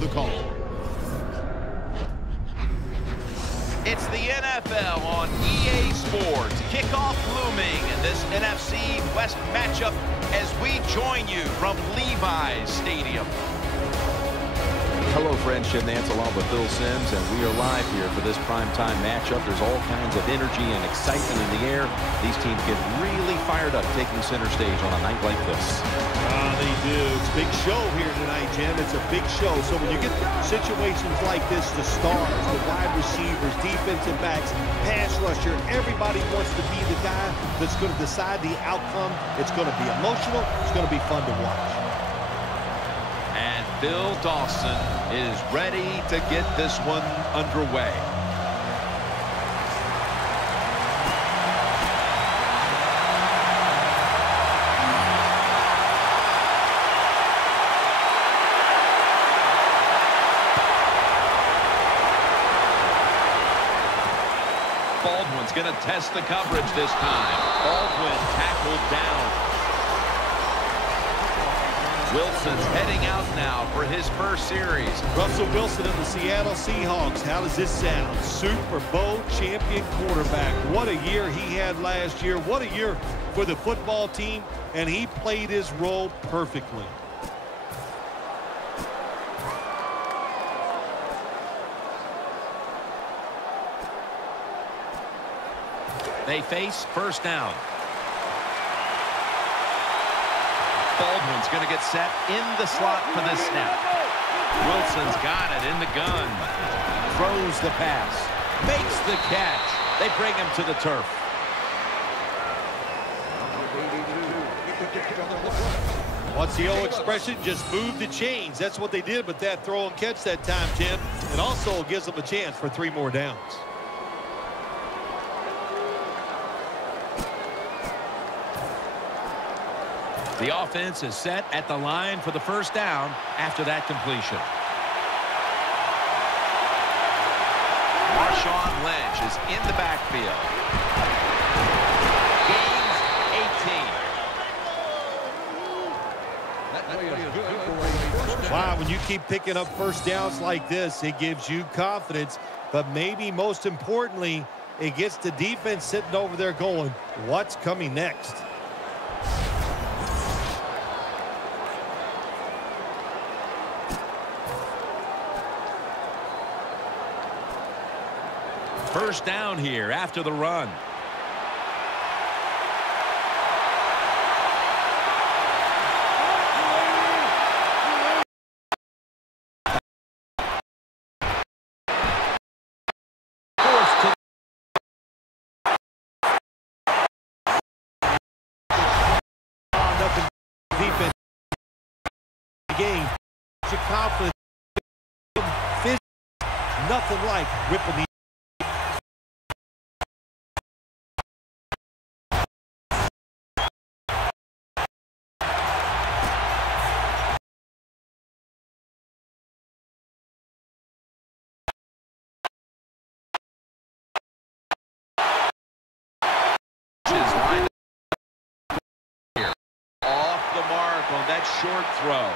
the call. It's the NFL on EA Sports. Kickoff looming in this NFC West matchup as we join you from Levi's Stadium. Hello, friends. Jim Nance along with Bill Sims, and we are live here for this primetime matchup. There's all kinds of energy and excitement in the air. These teams get really fired up taking center stage on a night like this. They do. It's a big show here tonight, Jim. It's a big show. So when you get situations like this, the stars, the wide receivers, defensive backs, pass rusher, everybody wants to be the guy that's going to decide the outcome. It's going to be emotional. It's going to be fun to watch. And Bill Dawson is ready to get this one underway. Baldwin's going to test the coverage this time. Baldwin tackled down. Wilson's heading out now for his first series. Russell Wilson of the Seattle Seahawks. How does this sound? Super Bowl champion quarterback. What a year he had last year. What a year for the football team. And he played his role perfectly. They face first down. Baldwin's going to get set in the slot for this snap. Wilson's got it in the gun. Throws the pass. Makes the catch. They bring him to the turf. What's the old expression? Just move the chains. That's what they did with that throw and catch that time, Tim. And also gives them a chance for 3 more downs. The offense is set at the line for the first down after that completion. Marshawn Lynch is in the backfield. Gains 18. Wow, when you keep picking up first downs like this, it gives you confidence. But maybe most importantly, it gets the defense sitting over there going, what's coming next? First down here after the run. Defense game. Your confidence. Nothing like ripping the on that short throw.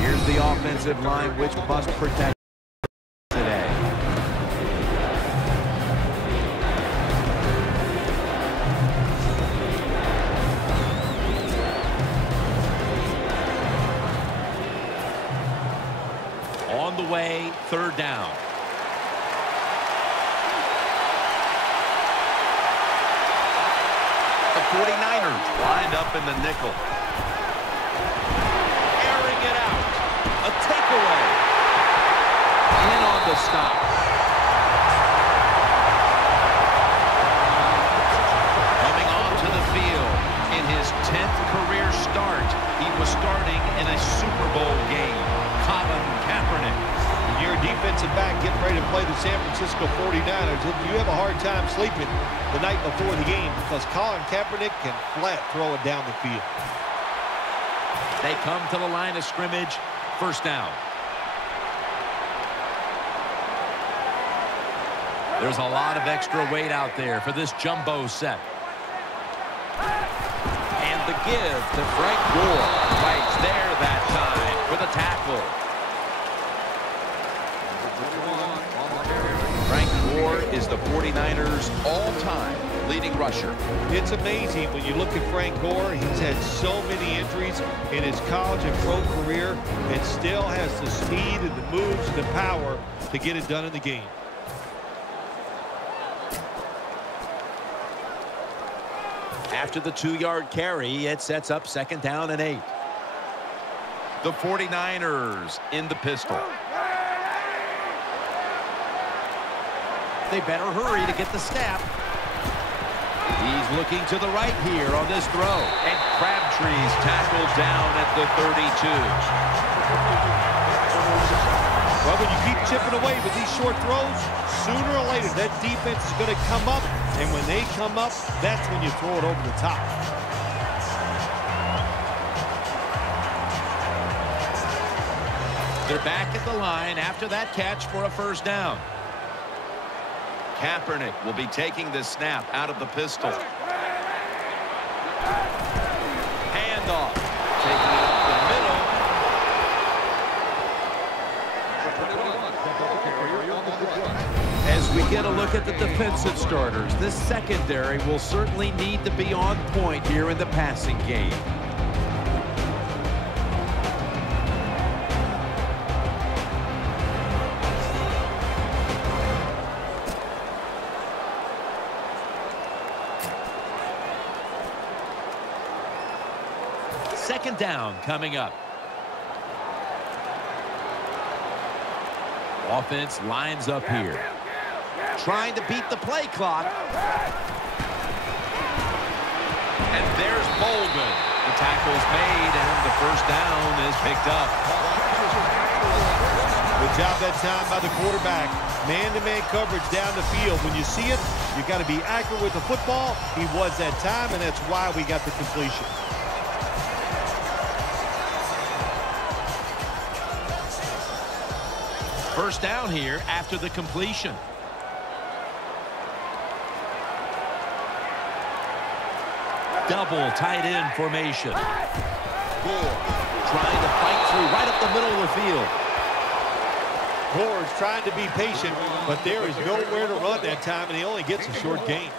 Here's the offensive line, which must protect today. On the way, third down. The 49ers lined up in the nickel. Airing it out. A takeaway. In on the stop. Coming onto the field in his 10th career start. He was starting in a Super Bowl game. Colin Kaepernick. Your defensive back getting ready to play the San Francisco 49ers. You have a hard time sleeping the night before the game because Colin Kaepernick can flat throw it down the field. They come to the line of scrimmage. First down. There's a lot of extra weight out there for this jumbo set. And the give to Frank Gore. Right there, leading rusher. It's amazing when you look at Frank Gore. He's had so many injuries in his college and pro career and still has the speed and the moves and the power to get it done in the game. After the 2-yard carry, it sets up 2nd down and 8. The 49ers in the pistol. They better hurry to get the snap. He's looking to the right here on this throw. And Crabtree's tackled down at the 32. Well, when you keep chipping away with these short throws, sooner or later that defense is going to come up. And when they come up, that's when you throw it over the top. They're back at the line after that catch for a 1st down. Kaepernick will be taking this snap out of the pistol. Handoff. Taking it up the middle. As we get a look at the defensive starters, this secondary will certainly need to be on point here in the passing game. Second down coming up. Offense lines up here. Trying to beat the play clock. And there's Bolden. The tackle's made and the 1st down is picked up. Good job that time by the quarterback. Man-to-man coverage down the field. When you see it, you got to be accurate with the football. He was that time, and that's why we got the completion. First down here after the completion. Double tight end formation. Gore trying to fight through right up the middle of the field. Gore is trying to be patient, but there is nowhere to run that time, and he only gets a short gain.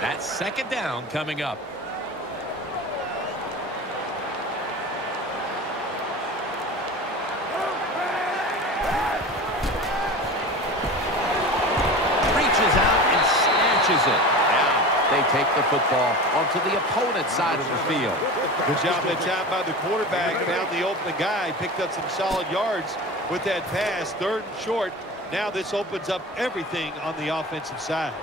That's 2nd down coming up. Reaches out and snatches it. Now they take the football onto the opponent's side of the field. Good job that time by the quarterback. Found the open guy. Picked up some solid yards with that pass. 3rd and short. Now this opens up everything on the offensive side.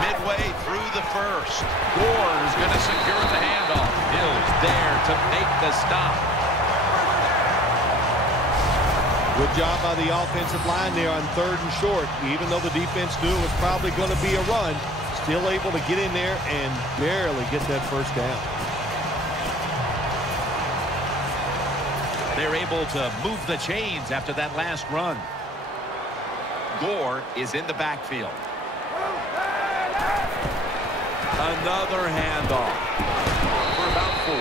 Midway through the 1st. Gore is going to secure the handoff. Hill's there to make the stop. Good job by the offensive line there on 3rd and short. Even though the defense knew it was probably going to be a run, still able to get in there and barely get that 1st down. They're able to move the chains after that last run. Gore is in the backfield. Another handoff for about 4.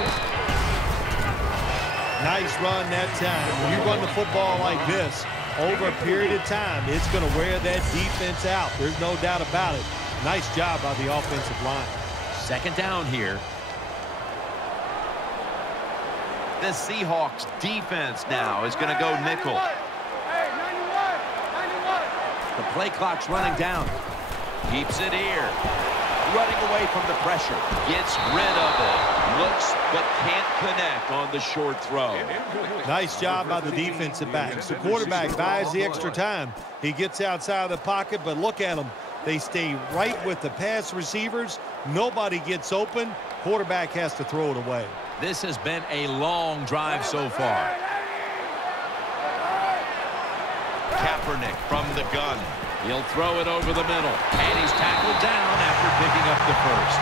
Nice run that time. When you run the football like this, over a period of time, it's going to wear that defense out. There's no doubt about it. Nice job by the offensive line. 2nd down here. The Seahawks defense now is going to go nickel. The play clock's running down. Keeps it here. Running away from the pressure. Gets rid of it. Looks but can't connect on the short throw. Nice job by the defensive backs. The quarterback buys the extra time. He gets outside of the pocket, but look at them. They stay right with the pass receivers. Nobody gets open. Quarterback has to throw it away. This has been a long drive so far. Kaepernick from the gun. He'll throw it over the middle. And he's tackled down after picking up the 1st.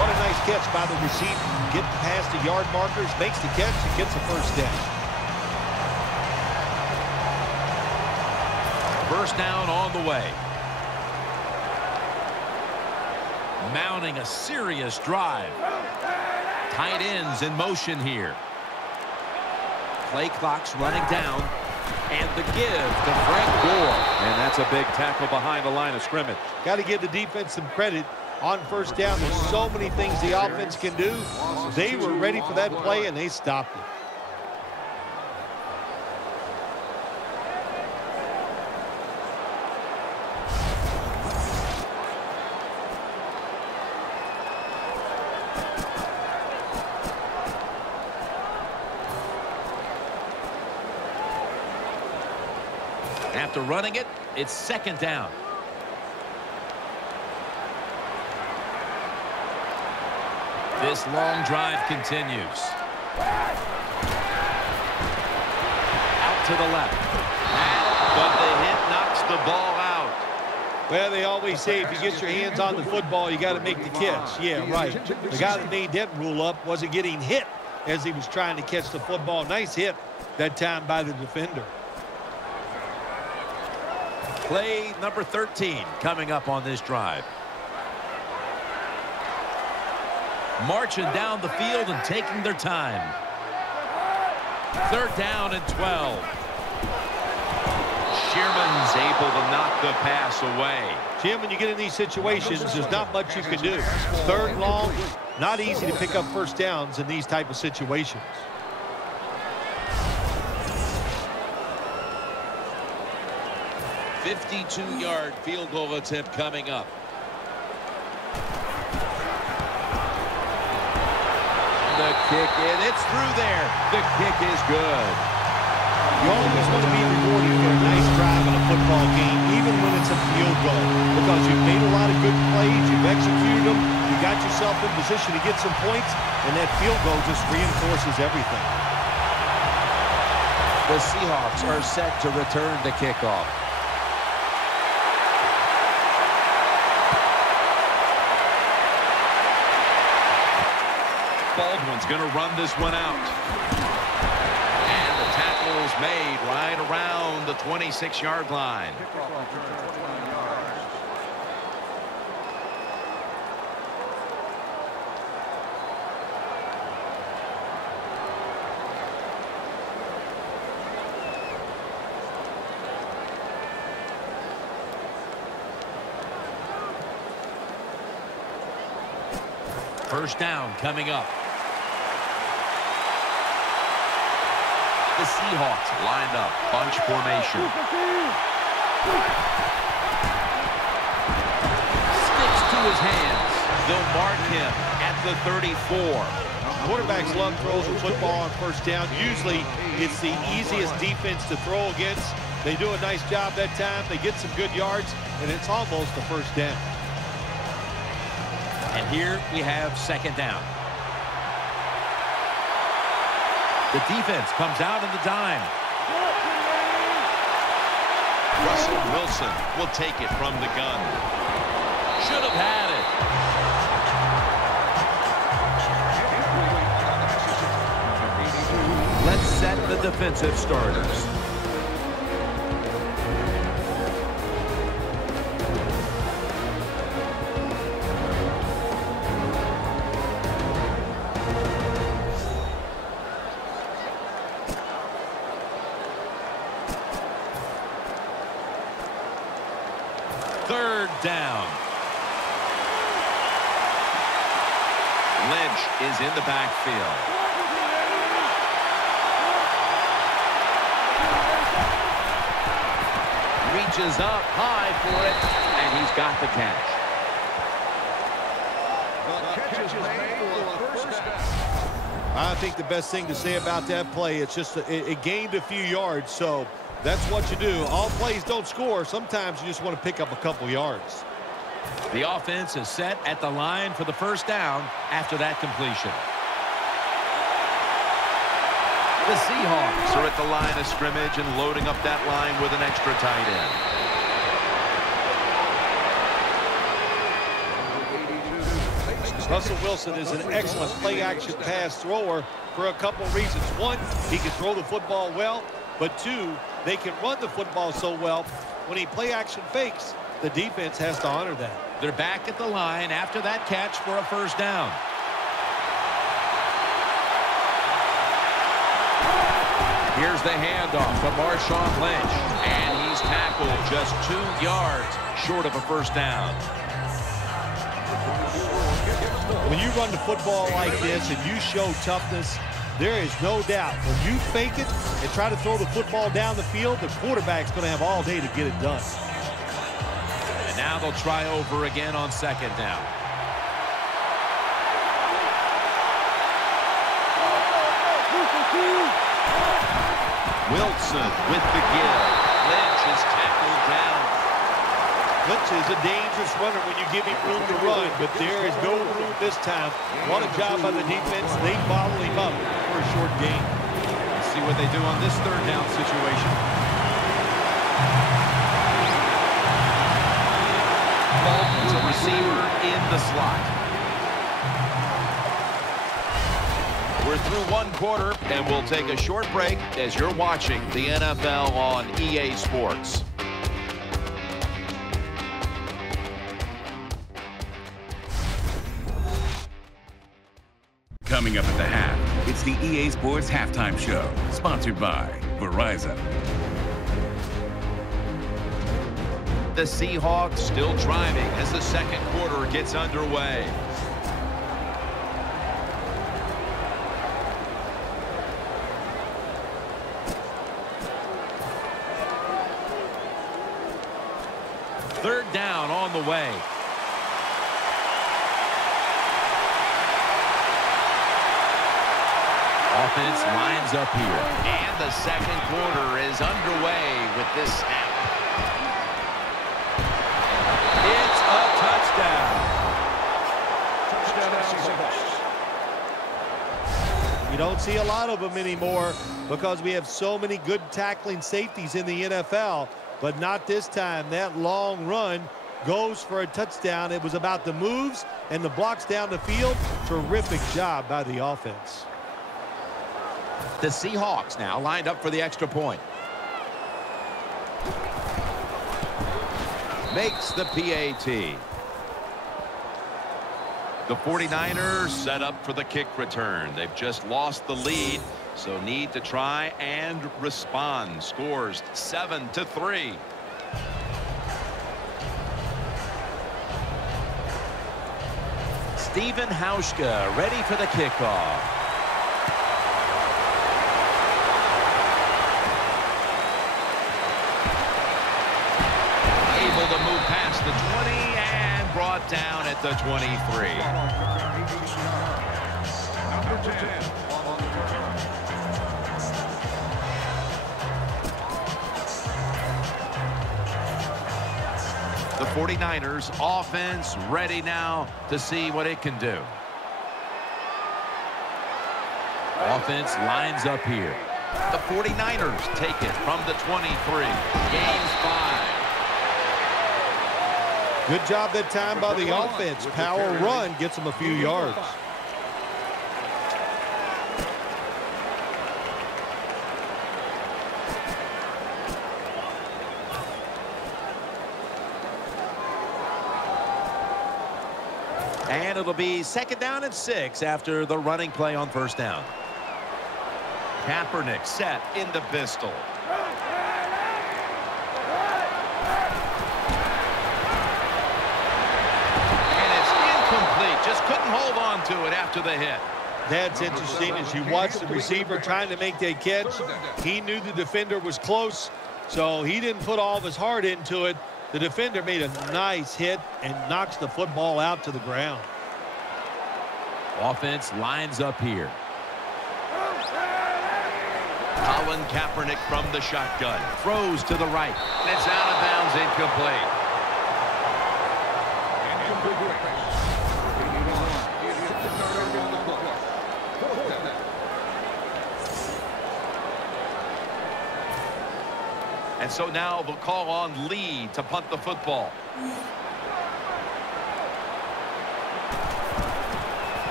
What a nice catch by the receiver. Getting past the yard markers, makes the catch, and gets the 1st down. 1st down on the way. Mounting a serious drive. Tight ends in motion here. Play clock's running down. And the give to Frank Gore. And that's a big tackle behind the line of scrimmage. Got to give the defense some credit. On first down, there's so many things the offense can do. They were ready for that play, and they stopped it. After running it, it's second down. This long drive continues. Out to the left. But the hit knocks the ball out. Well, they always say if you get your hands on the football, you got to make the catch. Yeah, right. The guy that made that rule up wasn't getting hit as he was trying to catch the football. Nice hit that time by the defender. Play number 13 coming up on this drive. Marching down the field and taking their time. Third down and 12. Shearman's able to knock the pass away. Jim, when you get in these situations, there's not much you can do. Third and long, not easy to pick up first downs in these type of situations. .52-yard field goal attempt coming up. The kick in. It's through there. The kick is good. You always want to be rewarded for a nice drive in a football game, even when it's a field goal, because you've made a lot of good plays, you've executed them, you got yourself in position to get some points, and that field goal just reinforces everything. The Seahawks are set to return the kickoff. Baldwin's going to run this one out. And the tackle's made right around the 26-yard line. First down coming up. The Seahawks lined up, bunch formation. Sticks to his hands. They'll mark him at the 34. Quarterbacks love throws of football on first down. Usually, it's the easiest defense to throw against. They do a nice job that time. They get some good yards, and it's almost a first down. And here we have second down. The defense comes out in the dime. Russell Wilson will take it from the gun. Should have had it. Let's set the defensive starters. Third down. Lynch is in the backfield. Reaches up high for it, and he's got the catch. I think the best thing to say about that play, it's just it gained a few yards, so that's what you do. All plays don't score. Sometimes you just want to pick up a couple yards. The offense is set at the line for the first down after that completion. The Seahawks are at the line of scrimmage and loading up that line with an extra tight end. Russell Wilson is an excellent play-action pass thrower for a couple reasons. One, he can throw the football well, but two, they can run the football so well, when he play-action fakes, the defense has to honor that. They're back at the line after that catch for a first down. Here's the handoff to Marshawn Lynch, and he's tackled just 2 yards short of a first down. When you run the football like this and you show toughness, there is no doubt when you fake it and try to throw the football down the field, the quarterback's going to have all day to get it done. And now they'll try over again on second down. Wilson with the give. Lynch is tackled down. Lynch is a dangerous runner when you give him room to run, but there is no room this time. What a job by the defense. They bottle him up for a short gain. Let's see what they do on this third down situation. Baldwin's a receiver in the slot. We're through one quarter, and we'll take a short break as you're watching the NFL on EA Sports. Coming up at the half, it's the EA Sports Halftime Show, sponsored by Verizon. The Seahawks still driving as the second quarter gets underway. Third down on the way. Offense lines up here. And the second quarter is underway with this snap. It's a touchdown. You don't see a lot of them anymore because we have so many good tackling safeties in the NFL, but not this time. That long run goes for a touchdown. It was about the moves and the blocks down the field. Terrific job by the offense. The Seahawks now lined up for the extra point. Makes the PAT. The 49ers set up for the kick return. They've just lost the lead, so need to try and respond. Scores 7-3. Stephen Hauschka ready for the kickoff. Able to move past the 20 and brought down at the 23. Number 10. The 49ers offense ready now to see what it can do. Offense lines up here. The 49ers take it from the 23. Gains 5. Good job that time by the offense. Power run gets them a few yards. And it'll be second down and 6 after the running play on first down. Kaepernick set in the pistol. And it's incomplete. Just couldn't hold on to it after the hit. That's interesting. As you watch the receiver trying to make that catch, he knew the defender was close, so he didn't put all of his heart into it. The defender made a nice hit and knocks the football out to the ground. Offense lines up here. Colin Kaepernick from the shotgun. Throws to the right. And it's out of bounds, incomplete. And so now they'll call on Lee to punt the football.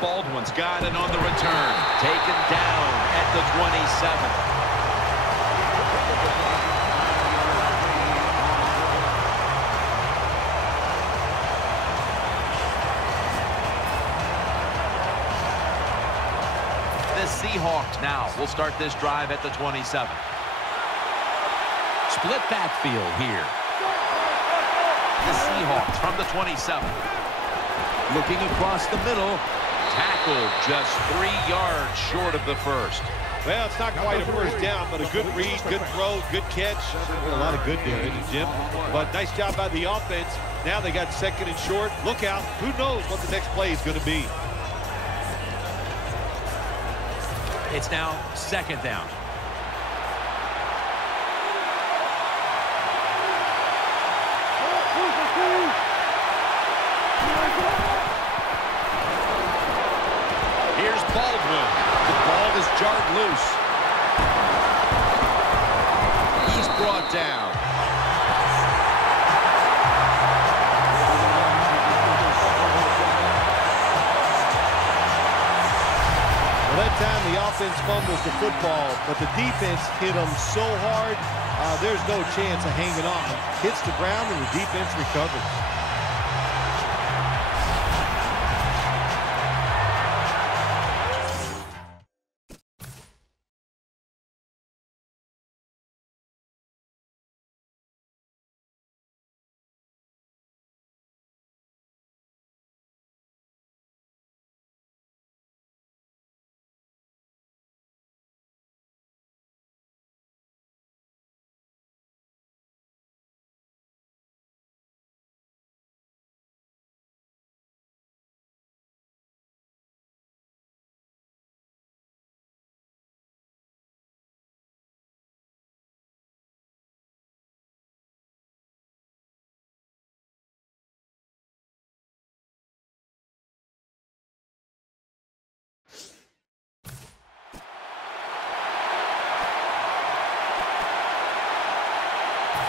Baldwin's got it on the return. Taken down at the 27. Seahawks now will start this drive at the 27. Split backfield here. The Seahawks from the 27. Looking across the middle. Tackled just 3 yards short of the first. Well, it's not quite a first down, but a good read, good throw, good catch. A lot of good there, isn't it, Jim? But nice job by the offense. Now they got second and short. Look out. Who knows what the next play is going to be. It's now second down. Here's Baldwin. The ball is jarred loose. He's brought down. Well, that time the offense fumbles the football, but the defense hit them so hard, there's no chance of hanging on. Hits the ground and the defense recovers.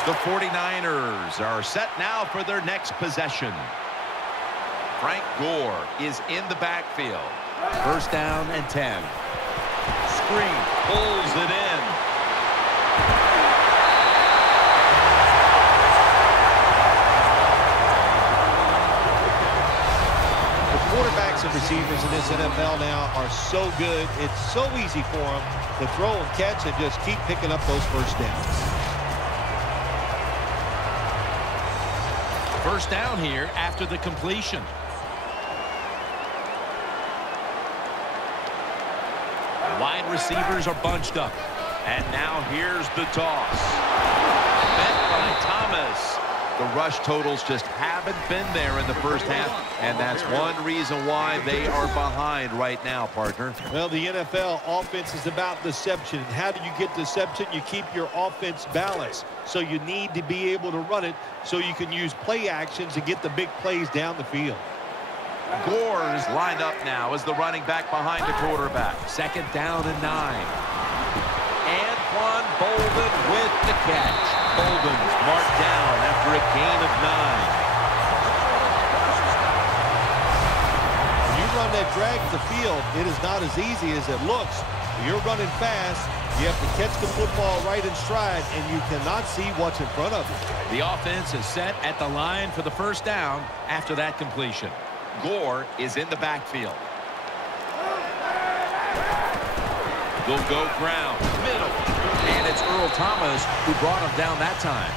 The 49ers are set now for their next possession. Frank Gore is in the backfield. First down and 10. Screen pulls it in. The quarterbacks and receivers in this NFL now are so good. It's so easy for them to throw and catch and just keep picking up those first downs. First down here after the completion. Wide receivers are bunched up. And now here's the toss. Met by Thomas. The rush totals just haven't been there in the first half, and that's one reason why they are behind right now, partner. Well, the NFL offense is about deception. And how do you get deception? You keep your offense balanced. So you need to be able to run it so you can use play actions and get the big plays down the field. Gore's lined up now as the running back behind the quarterback. Second down and 9. Anquan Bolden with the catch. Bolden's marked down after a gain of 9. When you run that drag to the field, it is not as easy as it looks. When you're running fast, you have to catch the football right in stride, and you cannot see what's in front of you. The offense is set at the line for the first down after that completion. Gore is in the backfield. Will go ground, middle. And it's Earl Thomas who brought him down that time.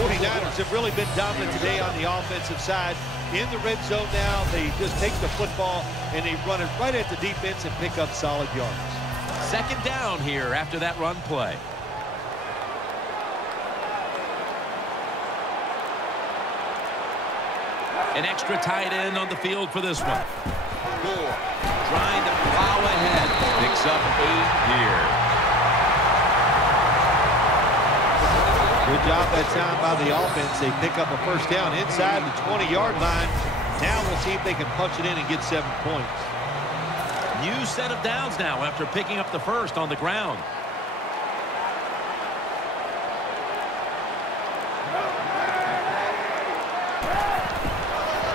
49ers have really been dominant today on the offensive side. In the red zone now, they just take the football and they run it right at the defense and pick up solid yards. Second down here after that run play. An extra tight end on the field for this one. Gore trying to plow ahead. Picks up 8 here. Good job that time by the offense. They pick up a first down inside the 20-yard line. Now we'll see if they can punch it in and get 7 points. New set of downs now after picking up the first on the ground.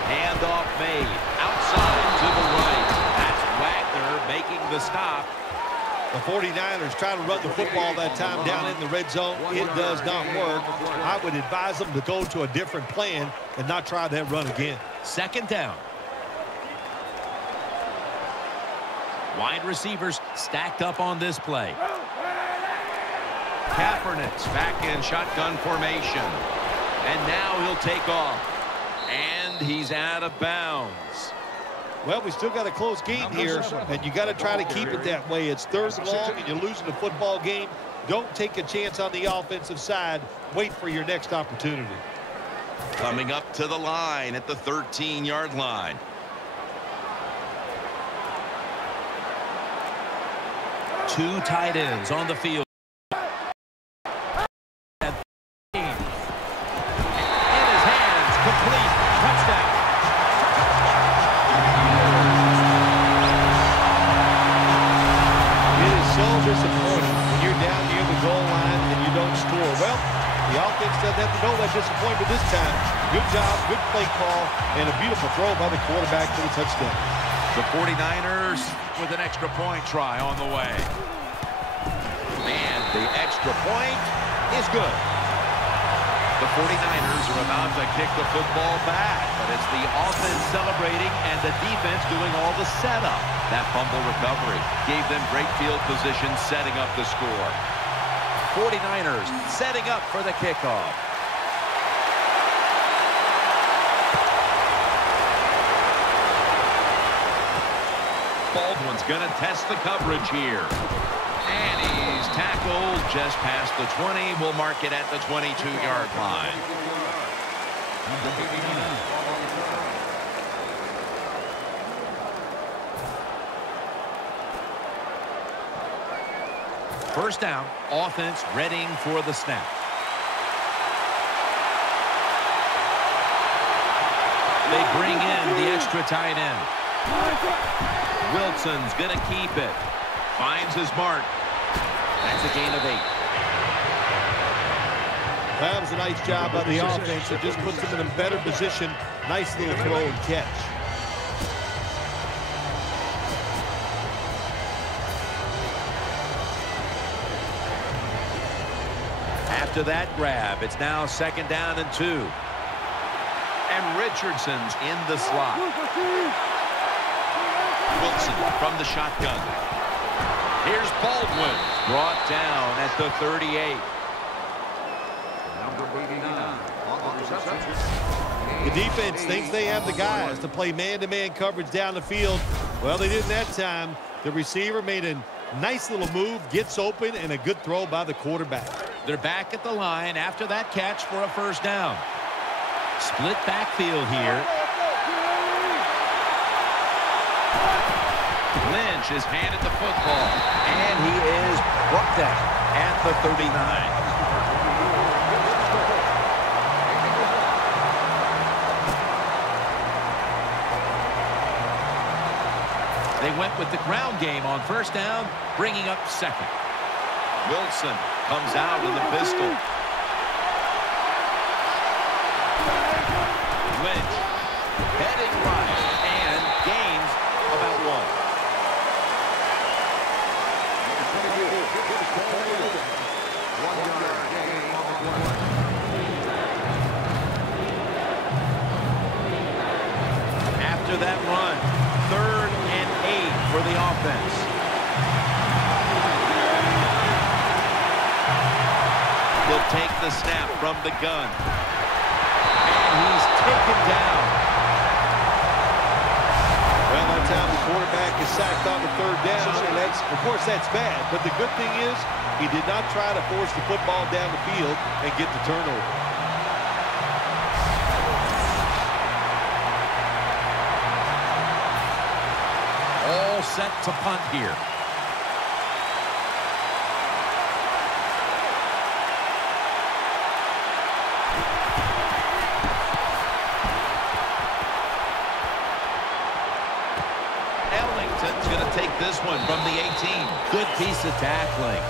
Handoff made. Outside to the right. That's Wagner making the stop. The 49ers trying to run the football that time down in the red zone. It does not work. I would advise them to go to a different plan and not try that run again. Second down. Wide receivers stacked up on this play. Kaepernick's back in shotgun formation. And now he'll take off. And he's out of bounds. Well, we still got a close game here, and you got to try to keep it that way. It's 3rd and long, and you're losing the football game. Don't take a chance on the offensive side. Wait for your next opportunity. Coming up to the line at the 13-yard line. Two tight ends on the field. In his hands, complete, touchdown. It is so disappointing when you're down near the goal line and you don't score. Well, the offense doesn't have to know that disappointment this time. Good job, good play call, and a beautiful throw by the quarterback for the touchdown. The 49ers with an extra point try on the way. And the extra point is good. The 49ers are about to kick the football back, but it's the offense celebrating and the defense doing all the setup. That fumble recovery gave them great field position, setting up the score. 49ers setting up for the kickoff. Baldwin's going to test the coverage here. And he's tackled just past the 20. We'll mark it at the 22-yard line. First down, offense readying for the snap. They bring in the extra tight end. Wilson's going to keep it. Finds his mark. That's a gain of 8. That was a nice job by the offense. It just puts them in a better position. Nice little throw and catch. After that grab, it's now 2nd down and 2. And Richardson's in the slot. Wilson from the shotgun. Here's Baldwin, brought down at the 38. The defense thinks they have the guys to play man-to-man coverage down the field. Well, they didn't that time. The receiver made a nice little move, gets open, and a good throw by the quarterback. They're back at the line after that catch for a first down. Split backfield here. Lynch is handed the football, and he is brought down at the 39. They went with the ground game on first down, bringing up 2nd. Wilson comes out with a pistol. Lynch heading right and gains about 1. After that run, 3rd and 8 for the offense. They'll take the snap from the gun. And he's taken down. Well, that's how the quarterback is sacked on the 3rd down, and that's, of course, that's bad. But the good thing is he did not try to force the football down the field and get the turnover. All set to punt here. Ellington's going to take this one from the 18. Good piece of tackling.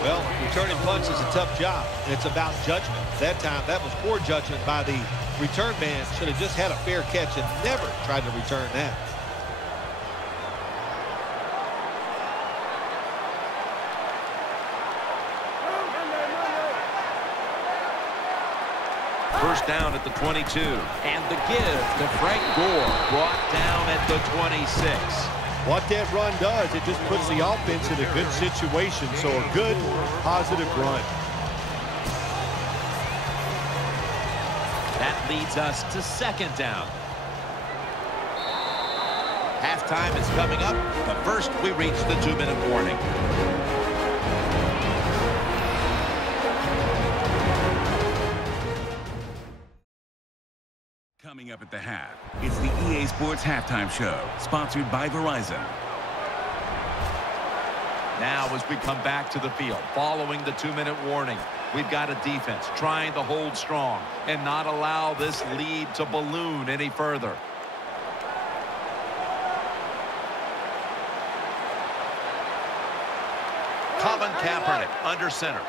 Well, returning punts is a tough job, and it's about judgment. That time, that was poor judgment by the return man. Should have just had a fair catch and never tried to return that. First down at the 22. And the give to Frank Gore, brought down at the 26. What that run does, it just puts the offense in a good situation. So a good, positive run. That leads us to second down. Halftime is coming up, but first we reach the 2-minute warning. Coming up at the half, it's the EA Sports Halftime Show, sponsored by Verizon. Now as we come back to the field, following the 2-minute warning, we've got a defense trying to hold strong and not allow this lead to balloon any further. Colin Kaepernick under center.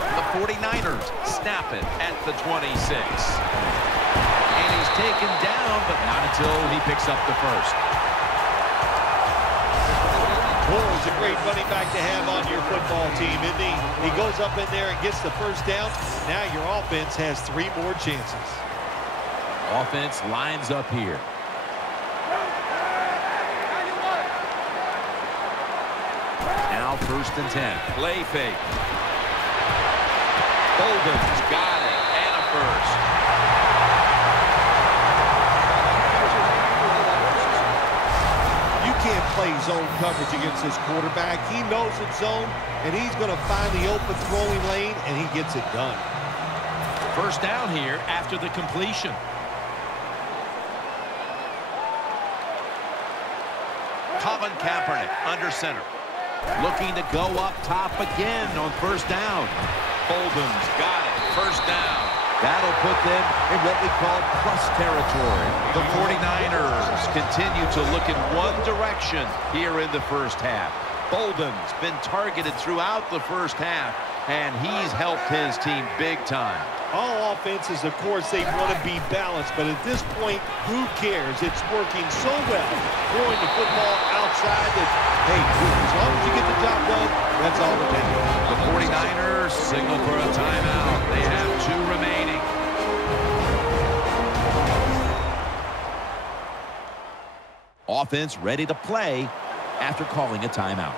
The 49ers snap it at the 26. And he's taken down, but not until he picks up the first. Gore is a great running back to have on your football team, isn't he? He goes up in there and gets the first down. Now your offense has 3 more chances. Offense lines up here. Now 1st and 10. Play fake. Bolden's got it, and a first. You can't play zone coverage against this quarterback. He knows it's zone, and he's going to find the open throwing lane, and he gets it done. First down here after the completion. Colin Kaepernick under center. Looking to go up top again on first down. Bolden's got it. First down. That'll put them in what we call plus territory. The 49ers continue to look in one direction here in the first half. Bolden's been targeted throughout the first half, and he's helped his team big time. All offenses, of course, they want to be balanced, but at this point, who cares? It's working so well, throwing the football outside that, hey, as long as you get the job done, that's all that matters. The 49ers signal for a timeout. They have 2 remaining. Offense ready to play after calling a timeout.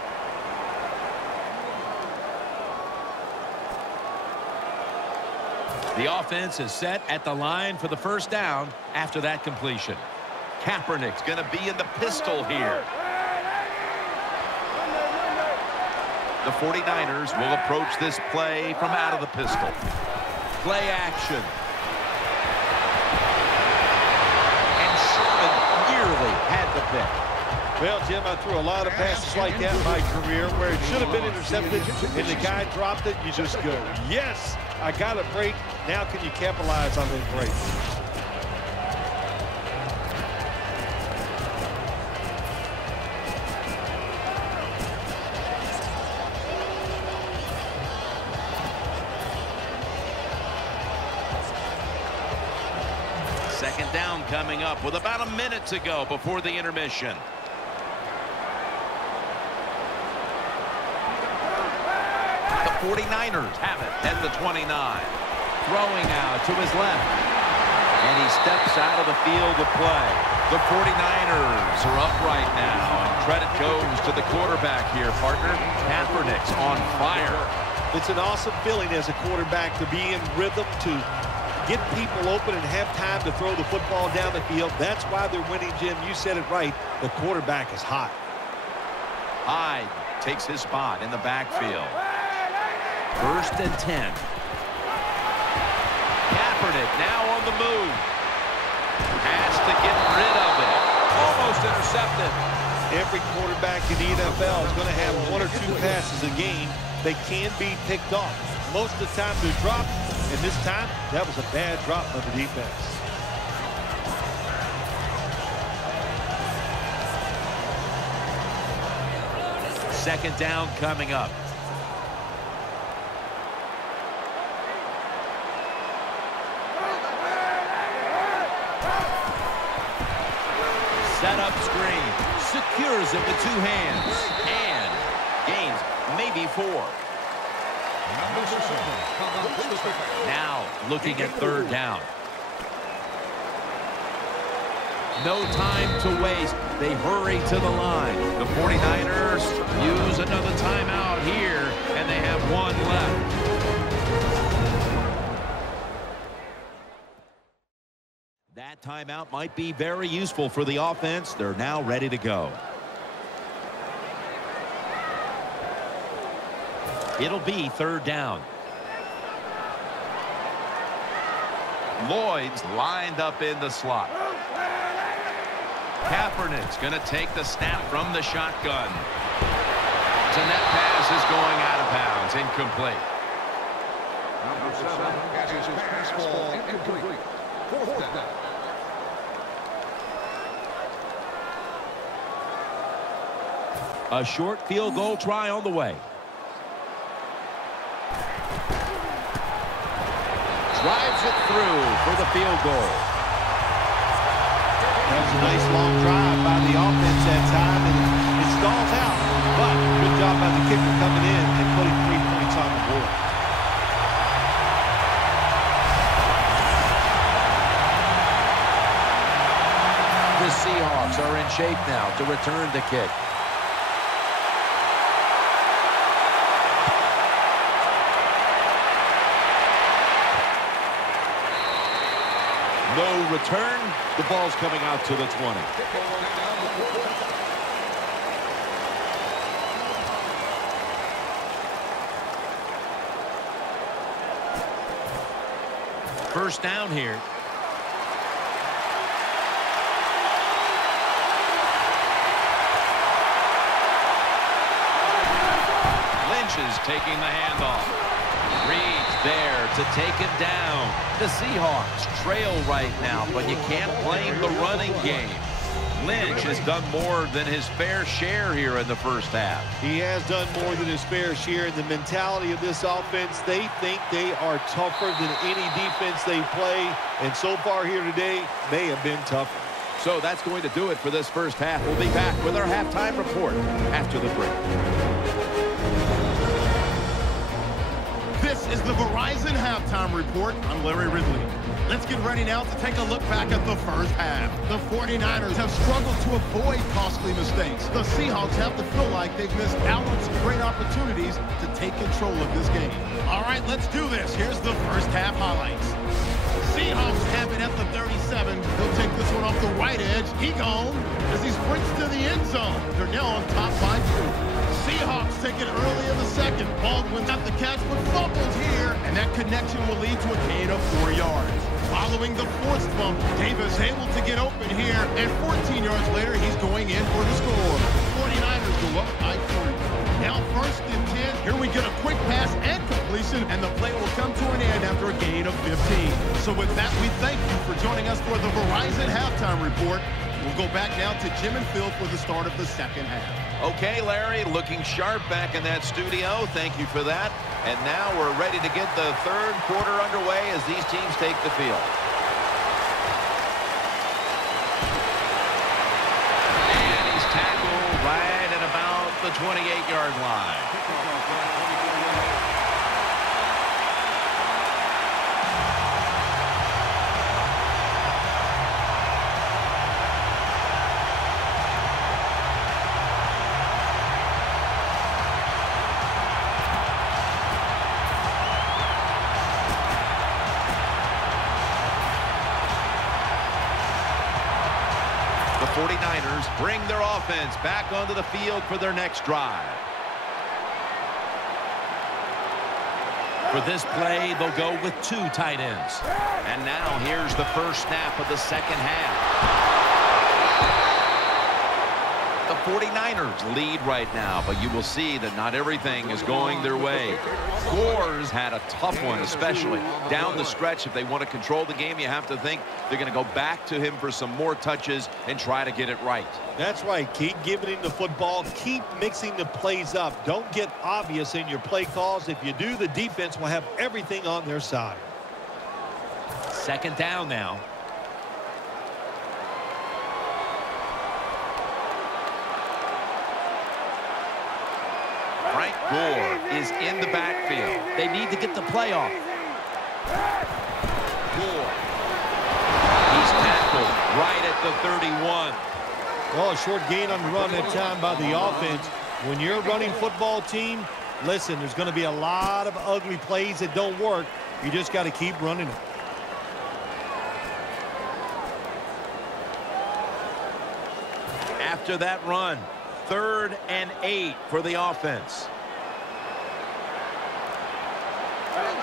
The offense is set at the line for the first down after that completion. Kaepernick's going to be in the pistol here. The 49ers will approach this play from out of the pistol. Play action. And Sherman nearly had the pick. Well, Jim, I threw a lot of passes like that in my career where it should have been intercepted, and the guy dropped it. You just go, yes, I got a break. Now can you capitalize on that break? Second down coming up with about a minute to go before the intermission. The 49ers have it at the 29. Throwing out to his left. And he steps out of the field to play. The 49ers are up right now. And credit goes to the quarterback here, partner. Kaepernick's on fire. It's an awesome feeling as a quarterback to be in rhythm, to get people open and have time to throw the football down the field. That's why they're winning, Jim. You said it right. The quarterback is hot. Hyde takes his spot in the backfield. 1st and 10. Kaepernick now on the move. Has to get rid of it. Almost intercepted. Every quarterback in the NFL is going to have 1 or 2 passes a game that can be picked off. Most of the time they're dropped, and this time that was a bad drop by the defense. Second down coming up. Set up screen. Secures it with 2 hands. And gains maybe 4. Now looking at third down. No time to waste. They hurry to the line. The 49ers use another timeout here, and they have one left. That timeout might be very useful for the offense. They're now ready to go. It'll be third down. Lloyd's lined up in the slot. Kaepernick's going to take the snap from the shotgun. And that pass is going out of bounds, incomplete. Incomplete. Fourth down. A short field goal try on the way. Drives it through for the field goal. That was a nice long drive by the offense that time, and it stalls out. But good job by the kicker coming in and putting 3 points on the board. The Seahawks are in shape now to return the kick. No return. The ball's coming out to the 20. First down here. Lynch is taking the handoff. Reed's there to take him down. The Seahawks trail right now, but you can't blame the running game. Lynch has done more than his fair share here in the first half. He has done more than his fair share. The mentality of this offense, they think they are tougher than any defense they play. And so far here today, they have been tougher. So that's going to do it for this first half. We'll be back with our halftime report after the break. This is the Verizon Halftime Report. I'm Larry Ridley. Let's get ready now to take a look back at the first half. The 49ers have struggled to avoid costly mistakes. The Seahawks have to feel like they've missed out on some great opportunities to take control of this game. All right, let's do this. Here's the first half highlights. Seahawks have it at the 37. He'll take this one off the right edge. He gone as he sprints to the end zone. They're now on top by 2. Seahawks take it early in the second. Baldwin got the catch, but fumbles here, and that connection will lead to a gain of 4 yards. Following the forced fumble, Davis able to get open here, and 14 yards later, he's going in for the score. 49ers go up by 3. Now first and 10. Here we get a quick pass and completion, and the play will come to an end after a gain of 15. So with that, we thank you for joining us for the Verizon Halftime Report. We'll go back now to Jim and Phil for the start of the second half. Okay, Larry, looking sharp back in that studio. Thank you for that. And now we're ready to get the third quarter underway as these teams take the field. And he's tackled right at about the 28-yard line. The 49ers bring their offense back onto the field for their next drive. For this play, they'll go with 2 tight ends. And now here's the first snap of the second half. The 49ers lead right now, but you will see that not everything is going their way. Gore's had a tough one, especially down the stretch. If they want to control the game, you have to think they're going to go back to him for some more touches and try to get it right. That's right. Keep giving him the football. Keep mixing the plays up. Don't get obvious in your play calls. If you do, the defense will have everything on their side. Second down now. Frank Gore is in the backfield. They need to get the play off. Gore. He's tackled right at the 31. Well, a short gain on the run that time by the offense. When you're a running football team, listen, there's going to be a lot of ugly plays that don't work. You just got to keep running them. After that run, 3rd and 8 for the offense. And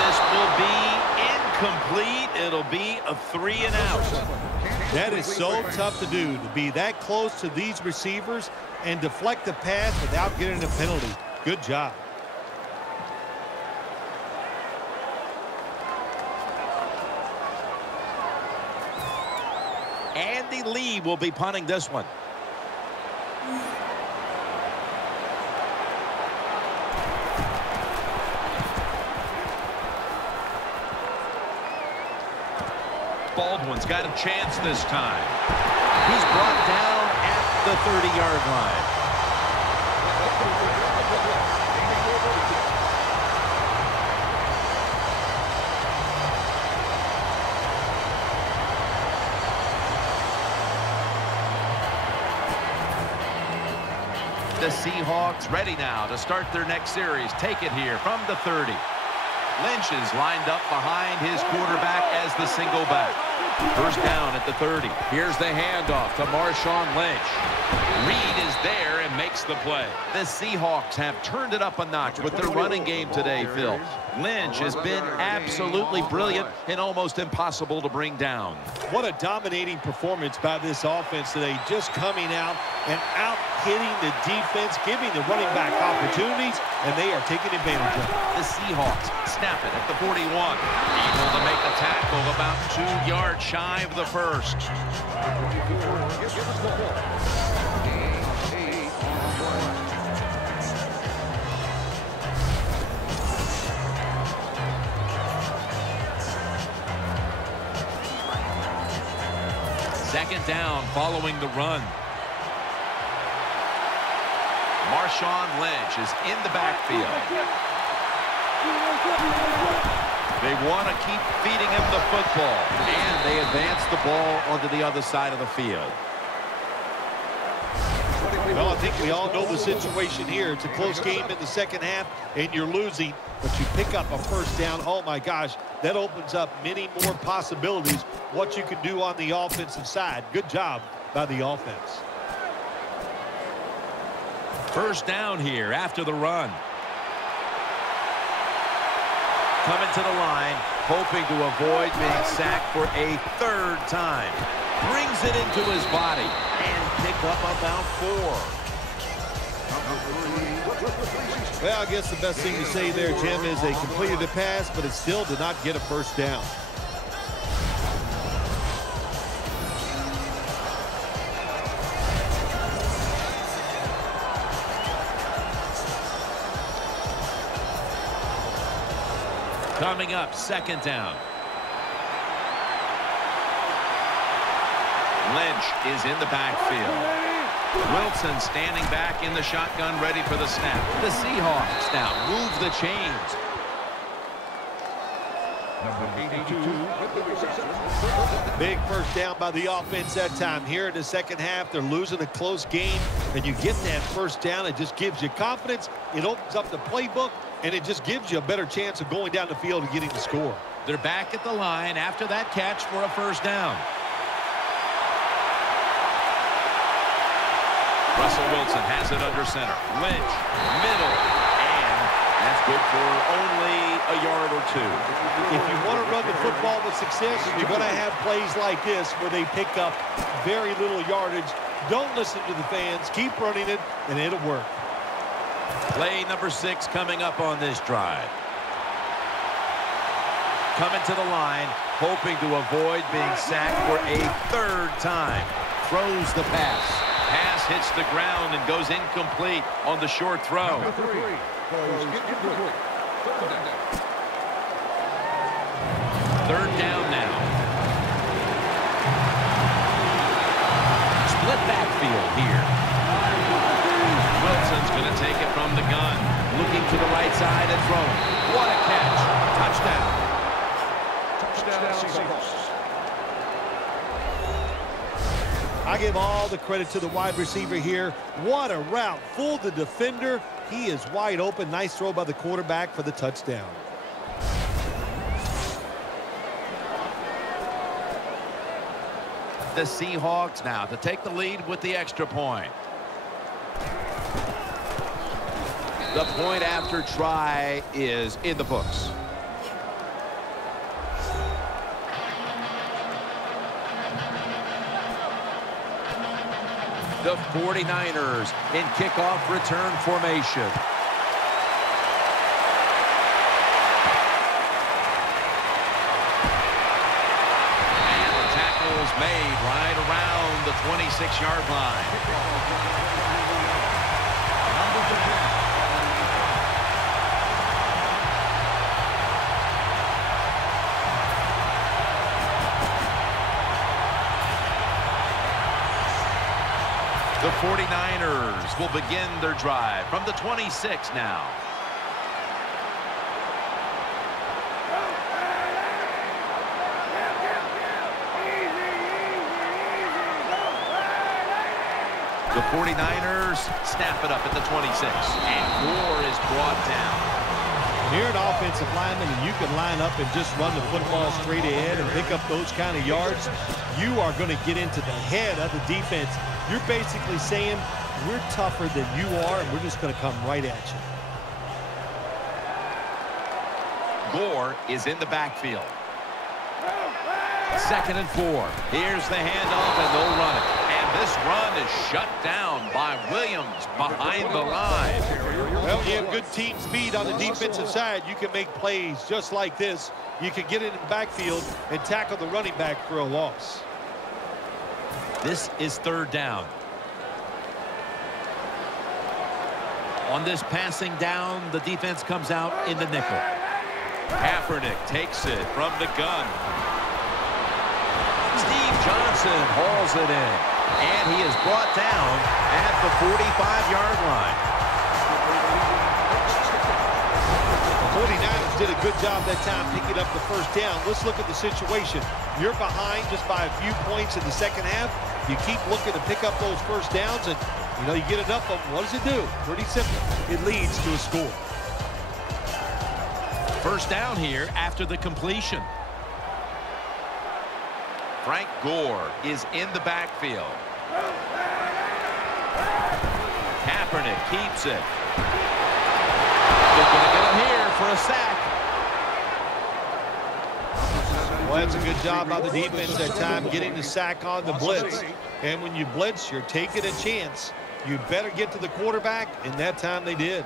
this will be incomplete. It'll be a 3 and out. That is so tough to do, to be that close to these receivers and deflect the pass without getting a penalty. Good job. Andy Lee will be punting this one. Baldwin's got a chance this time. He's brought down at the 30-yard line. The Seahawks ready now to start their next series. Take it here from the 30. Lynch is lined up behind his quarterback as the single back. First down at the 30. Here's the handoff to Marshawn Lynch. Reed is there and makes the play. The Seahawks have turned it up a notch with their running game today, Phil. Lynch has been absolutely brilliant and almost impossible to bring down. What a dominating performance by this offense today, just coming out and out-hitting the defense, giving the running back opportunities, and they are taking advantage of it. The Seahawks snap it at the 41. Able to make the tackle about 2 yards shy of the first. Second down following the run. Marshawn Lynch is in the backfield. They want to keep feeding him the football, and they advance the ball onto the other side of the field. Well, I think we all know the situation here. It's a close game in the second half, and you're losing, but you pick up a first down. Oh, my gosh, that opens up many more possibilities, what you can do on the offensive side. Good job by the offense. First down here after the run. Coming to the line, hoping to avoid being sacked for a 3rd time. Brings it into his body and pick up about 4. Well, I guess the best thing to say there, Jim, is they completed the pass, but it still did not get a first down. Coming up, second down. Lynch is in the backfield. Wilson standing back in the shotgun, ready for the snap. The Seahawks now move the chains. Big first down by the offense that time. Here in the second half, they're losing a close game, and you get that first down. It just gives you confidence. It opens up the playbook, and it just gives you a better chance of going down the field and getting the score. They're back at the line after that catch for a first down. Russell Wilson has it under center. Lynch, middle, and that's good for only a yard or 2. If you want to run the football with success, you're going to have plays like this where they pick up very little yardage. Don't listen to the fans. Keep running it, and it'll work. Play number 6 coming up on this drive. Coming to the line, hoping to avoid being sacked for a 3rd time. Throws the pass. Pass hits the ground and goes incomplete on the short throw. Third down now. backfield here. Wilson's going to take it from the gun. Looking to the right side and throwing. What a catch. Touchdown. Touchdown, Seahawks. I give all the credit to the wide receiver here. What a route. Fooled the defender. He is wide open. Nice throw by the quarterback for the touchdown. The Seahawks now to take the lead with the extra point. The point after try is in the books. The 49ers in kickoff return formation. And the tackle is made right around the 26-yard line. The 49ers will begin their drive from the 26 now. The 49ers snap it up at the 26. And Gore is brought down. You're an offensive lineman, and you can line up and just run the football straight ahead and pick up those kind of yards. You are going to get into the head of the defense. You're basically saying, we're tougher than you are, and we're just going to come right at you. Gore is in the backfield. 2nd and 4. Here's the handoff, and they'll run it. And this run is shut down by Williams behind the line. Well, you have good team speed on the defensive side. You can make plays just like this. You can get it in the backfield and tackle the running back for a loss. This is 3rd down. On this passing down, the defense comes out in the nickel. Kaepernick takes it from the gun. Steve Johnson hauls it in. And he is brought down at the 45-yard line. The 49ers did a good job that time picking up the first down. Let's look at the situation. You're behind just by a few points in the second half. You keep looking to pick up those first downs, and you get enough of them. What does it do? Pretty simple. It leads to a score. First down here after the completion. Frank Gore is in the backfield. Kaepernick keeps it. They're going to get him here for a sack. Well, that's a good job by the defense that time getting the sack on the blitz. And when you blitz, you're taking a chance. You better get to the quarterback, and that time they did.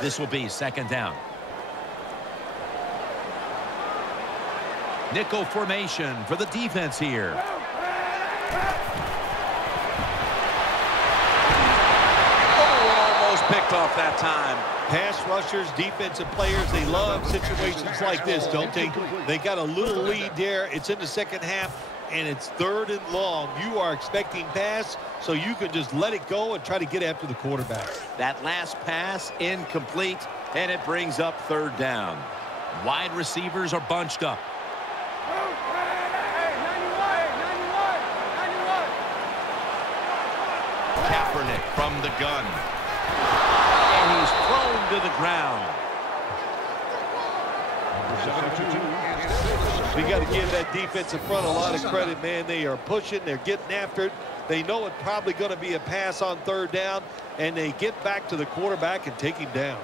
This will be 2nd down. Nickel formation for the defense here. Oh, almost picked off that time. Pass rushers, defensive players, they love situations like this, don't they? They got a little lead there. It's in the second half, and it's 3rd and long. You are expecting pass, so you can just let it go and try to get after the quarterback. That last pass incomplete, and it brings up 3rd down. Wide receivers are bunched up. Kaepernick from the gun. And he's thrown to the ground. We got to give that defensive front a lot of credit, man. They are pushing. They're getting after it. They know it's probably going to be a pass on 3rd down, and they get back to the quarterback and take him down.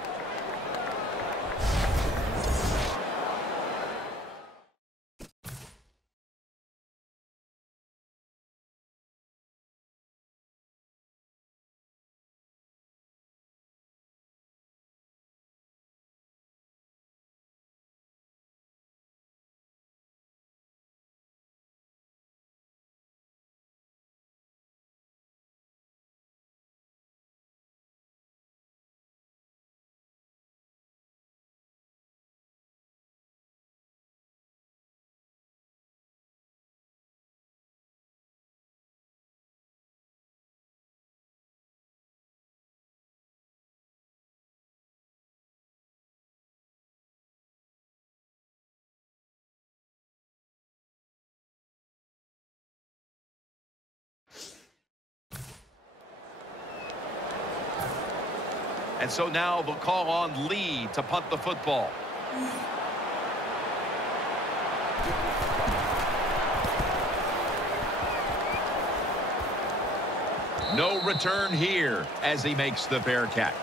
And so now they'll call on Lee to punt the football. No return here as he makes the fair catch.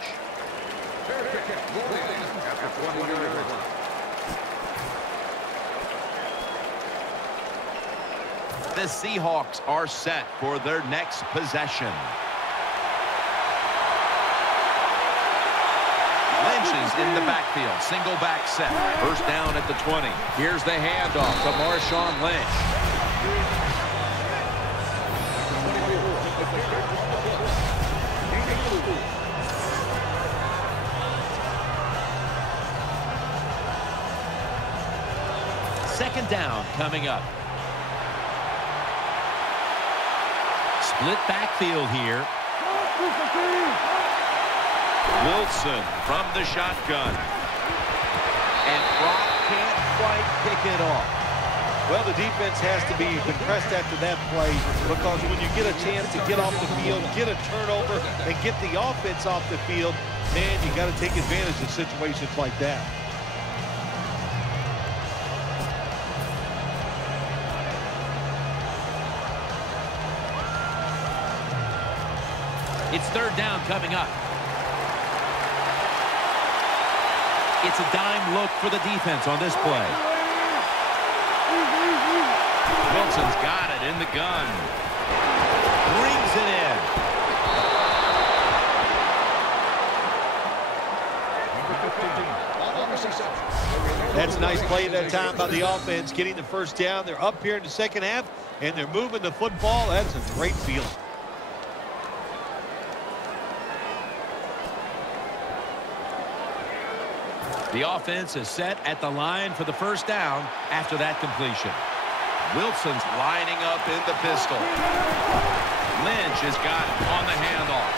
The Seahawks are set for their next possession. Lynch is in the backfield. Single back set. First down at the 20. Here's the handoff to Marshawn Lynch. Second down coming up. Split backfield here. Wilson from the shotgun. And Brock can't quite pick it off. Well, the defense has to be compressed after that play, because when you get a chance to get off the field, get a turnover, and get the offense off the field, man, you got to take advantage of situations like that. It's third down coming up. It's a dime look for the defense on this play. Wilson's got it in the gun. Brings it in. That's a nice play that time by the offense, getting the first down. They're up here in the second half, and they're moving the football. That's a great feeling. The offense is set at the line for the first down after that completion. Wilson's lining up in the pistol. Lynch has got it on the handoff.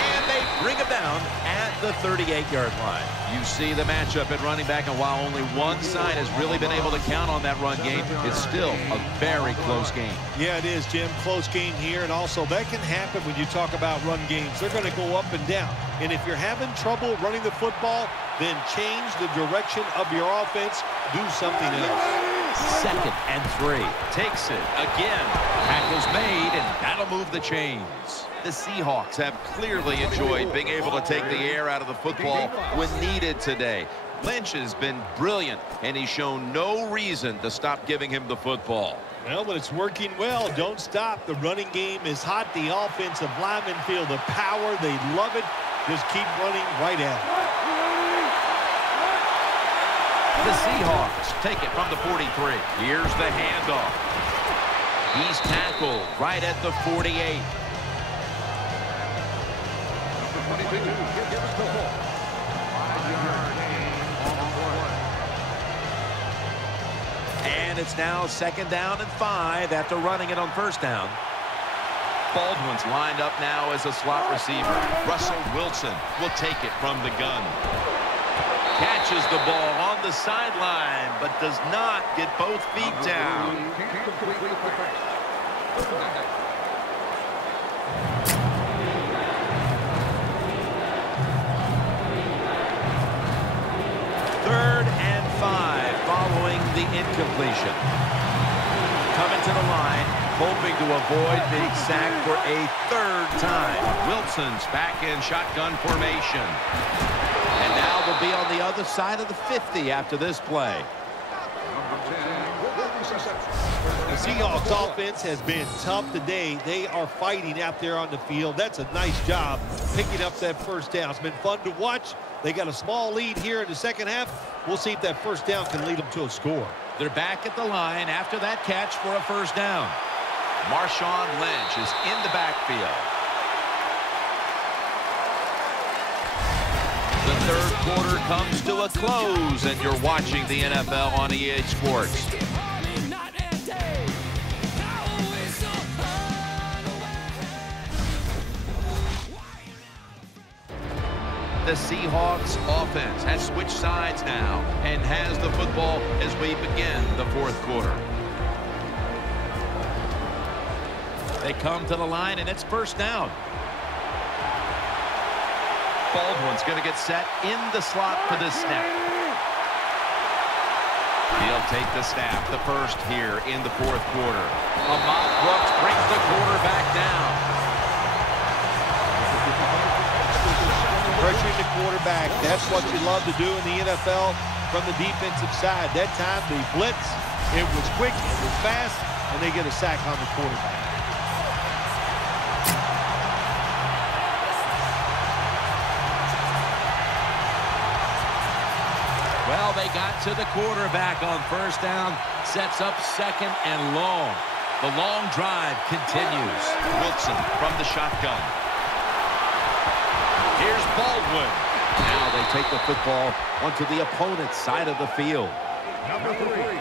And they bring him down at the 38-yard line. You see the matchup at running back, and while only one side has really been able to count on that run game, it's still a very close game. Yeah, it is, Jim. Close game here, and also that can happen when you talk about run games. They're going to go up and down. And if you're having trouble running the football, then change the direction of your offense. Do something else. 2nd and 3. Takes it again. Tackle's made, and that'll move the chains. The Seahawks have clearly enjoyed being able to take the air out of the football when needed today. Lynch has been brilliant, and he's shown no reason to stop giving him the football. Well, when it's working well, don't stop. The running game is hot. The offensive linemen feel the power. They love it. Just keep running right at it. The Seahawks take it from the 43. Here's the handoff. He's tackled right at the 48. And it's now 2nd down and 5 after running it on first down. Baldwin's lined up now as a slot receiver. Russell Wilson will take it from the gun. Catches the ball on the sideline, but does not get both feet down. Third and 5 following the incompletion. Coming to the line, hoping to avoid being sacked for a 3rd time. Wilson's back in shotgun formation. And now they'll be on the other side of the 50 after this play. The Seahawks offense has been tough today. They are fighting out there on the field. That's a nice job picking up that first down. It's been fun to watch. They got a small lead here in the second half. We'll see if that first down can lead them to a score. They're back at the line after that catch for a first down. Marshawn Lynch is in the backfield. The third quarter comes to a close, and you're watching the NFL on EA Sports. The Seahawks offense has switched sides now and has the football as we begin the 4th quarter. They come to the line, and it's first down. Baldwin's going to get set in the slot for this snap. He'll take the snap, the first here in the fourth quarter. Ahmad Brooks brings the quarterback down. Pressuring the quarterback, that's what you love to do in the NFL from the defensive side. That time, the blitz, it was quick, it was fast, and they get a sack on the quarterback. Well, they got to the quarterback on first down, sets up second and long. The long drive continues. Wilson from the shotgun. Here's Baldwin. Now they take the football onto the opponent's side of the field. Number 3.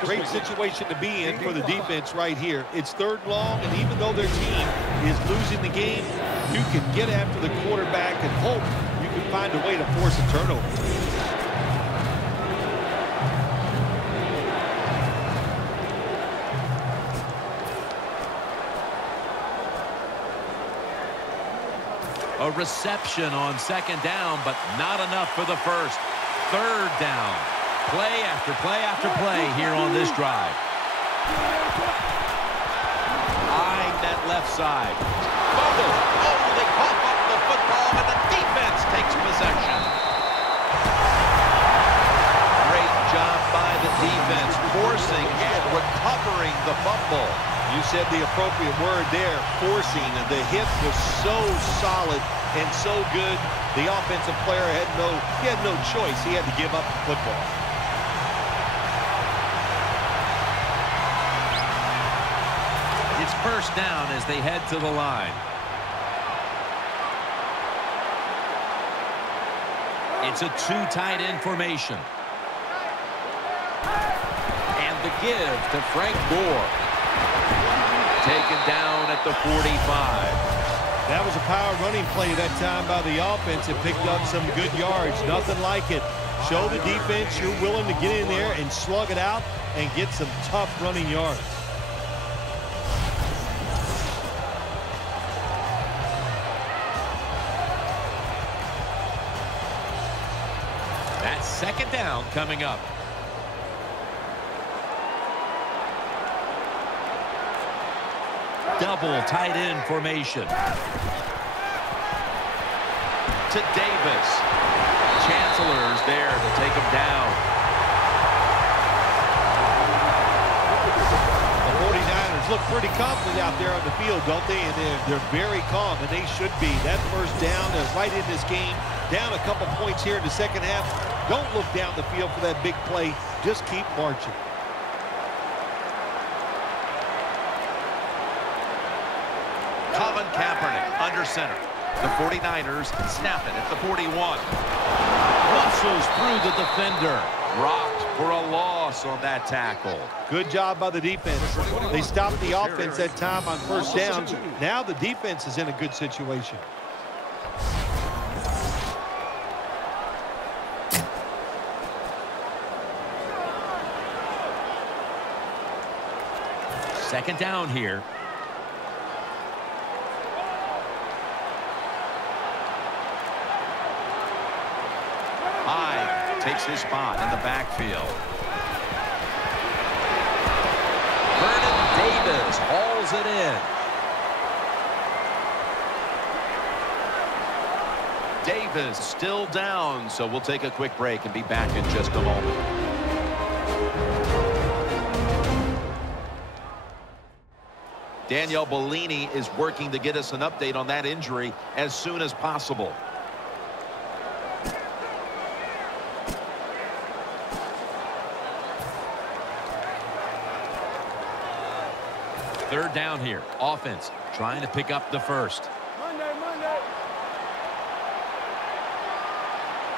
Great situation to be in for the defense right here. It's third long, and even though their team is losing the game, you can get after the quarterback and hope you can find a way to force a turnover. A reception on second down, but not enough for the first. Third down. Play after play after play here on this drive. Eyeing that left side. Fumble. Oh, they cough up the football, and the defense takes possession. Great job by the defense, forcing and recovering the fumble. You said the appropriate word there, forcing. The hit was so solid and so good. The offensive player had no choice. He had to give up the football. It's first down as they head to the line. It's a two tight end formation. And the give to Frank Gore. Taken down at the 45. That was a power running play that time by the offense. It picked up some good yards. Nothing like it. Show the defense you're willing to get in there and slug it out and get some tough running yards. That's second down coming up. Double tight end formation. To Davis. Chancellor's there to take him down. The 49ers look pretty confident out there on the field, don't they? And they're very calm, and they should be. That first down is right in this game. Down a couple points here in the second half. Don't look down the field for that big play. Just keep marching. Colin Kaepernick under center. The 49ers snap it at the 41. Muscles through the defender. Rocked for a loss on that tackle. Good job by the defense. They stopped the offense that time on first down. Now the defense is in a good situation. Second down here. Takes his spot in the backfield. Vernon Davis hauls it in. Davis still down, so we'll take a quick break and be back in just a moment. Danielle Bellini is working to get us an update on that injury as soon as possible. Third down here. Offense trying to pick up the first.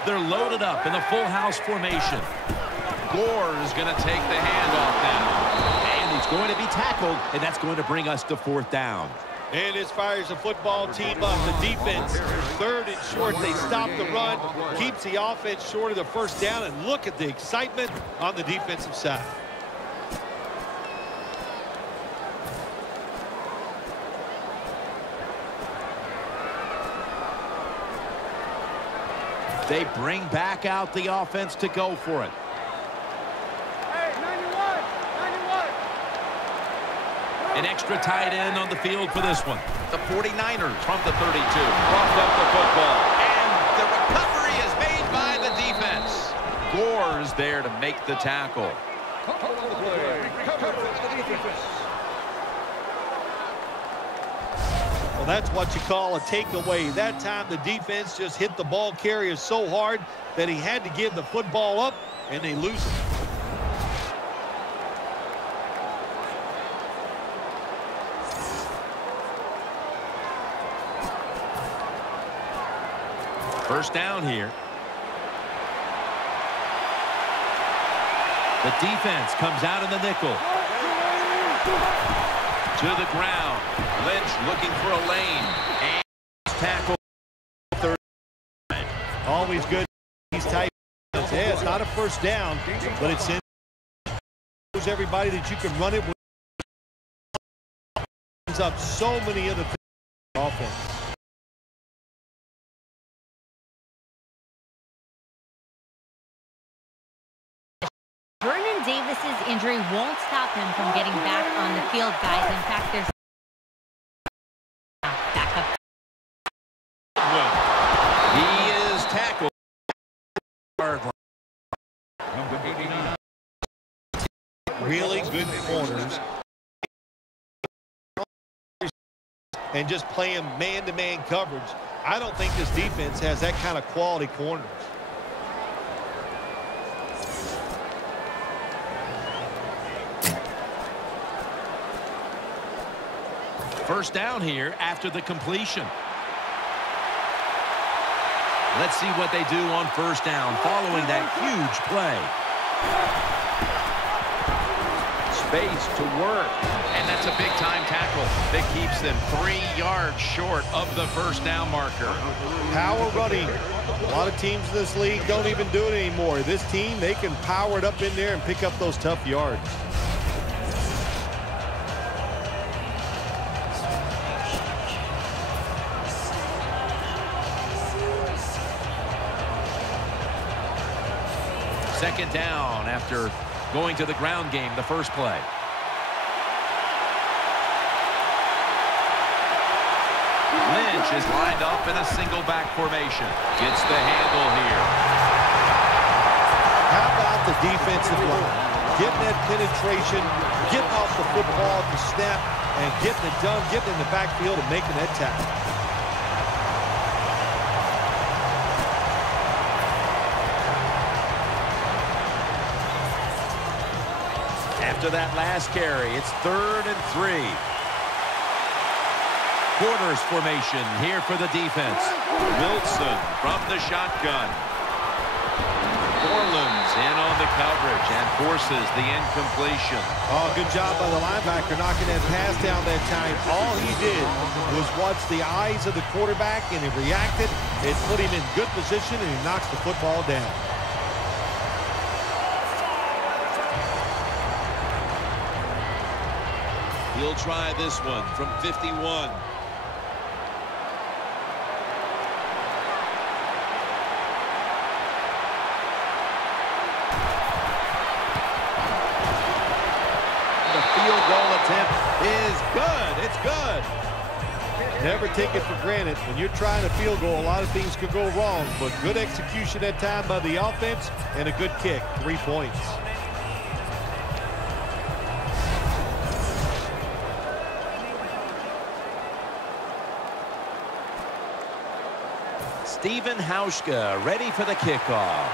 They're loaded up in the full house formation. Gore is going to take the handoff now. And he's going to be tackled, and that's going to bring us to fourth down. And this fires the football team up. The defense, third and short. They stop the run, keeps the offense short of the first down, and look at the excitement on the defensive side. They bring back out the offense to go for it. An extra tight end on the field for this one. The 49ers from the 32. Coughed up the football. And the recovery is made by the defense. Gore's there to make the tackle. Well, that's what you call a takeaway. That time the defense just hit the ball carrier so hard that he had to give the football up, and they lose it. First down here. The defense comes out in the nickel. To the ground. Lynch looking for a lane. And tackle. Third. Always good. He's tight. Yeah, it's not a first down, but it's in. Shows everybody that you can run it with. Up so many other things. Offense. Davis's injury won't stop him from getting back on the field, guys. In fact, there's backup. He is tackled. Really good corners. And just playing man-to-man coverage. I don't think this defense has that kind of quality corners. First down here after the completion. Let's see what they do on first down following that huge play. Space to work. And that's a big-time tackle that keeps them 3 yards short of the first down marker. Power running. A lot of teams in this league don't even do it anymore. This team, they can power it up in there and pick up those tough yards. Second down after going to the ground game the first play. Lynch is lined up in a single back formation. Gets the handle here. How about the defensive line? Getting that penetration, getting off the football at the snap, and getting it done, getting in the backfield and making that tackle. After that last carry, it's 3rd and 3. Corners formation here for the defense. Wilson from the shotgun. Orland's in on the coverage and forces the incompletion. Oh, good job by the linebacker knocking that pass down that time. All he did was watch the eyes of the quarterback, and he reacted. It put him in good position, and he knocks the football down. He'll try this one from 51. The field goal attempt is good. It's good. Never take it for granted. When you're trying a field goal, a lot of things could go wrong, but good execution that time by the offense and a good kick. 3 points. Steven Hauschka ready for the kickoff.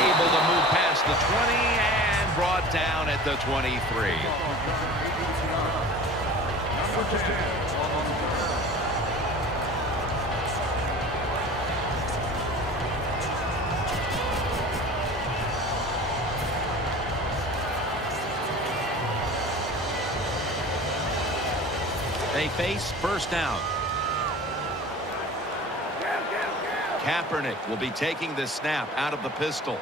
Able to move past the 20 and brought down at the 23. They face first down. Kaepernick will be taking the snap out of the pistol.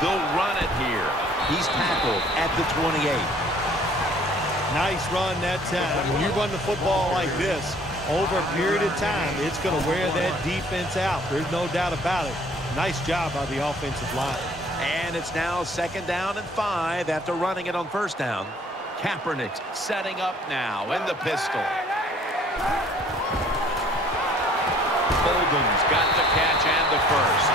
They'll run it here. He's tackled at the 28. Nice run that time. When you run the football like this, over a period of time, it's going to wear that defense out. There's no doubt about it. Nice job by the offensive line. And it's now 2nd down and 5 after running it on 1st down. Kaepernick setting up now in the pistol. Bolden's got the catch and the first.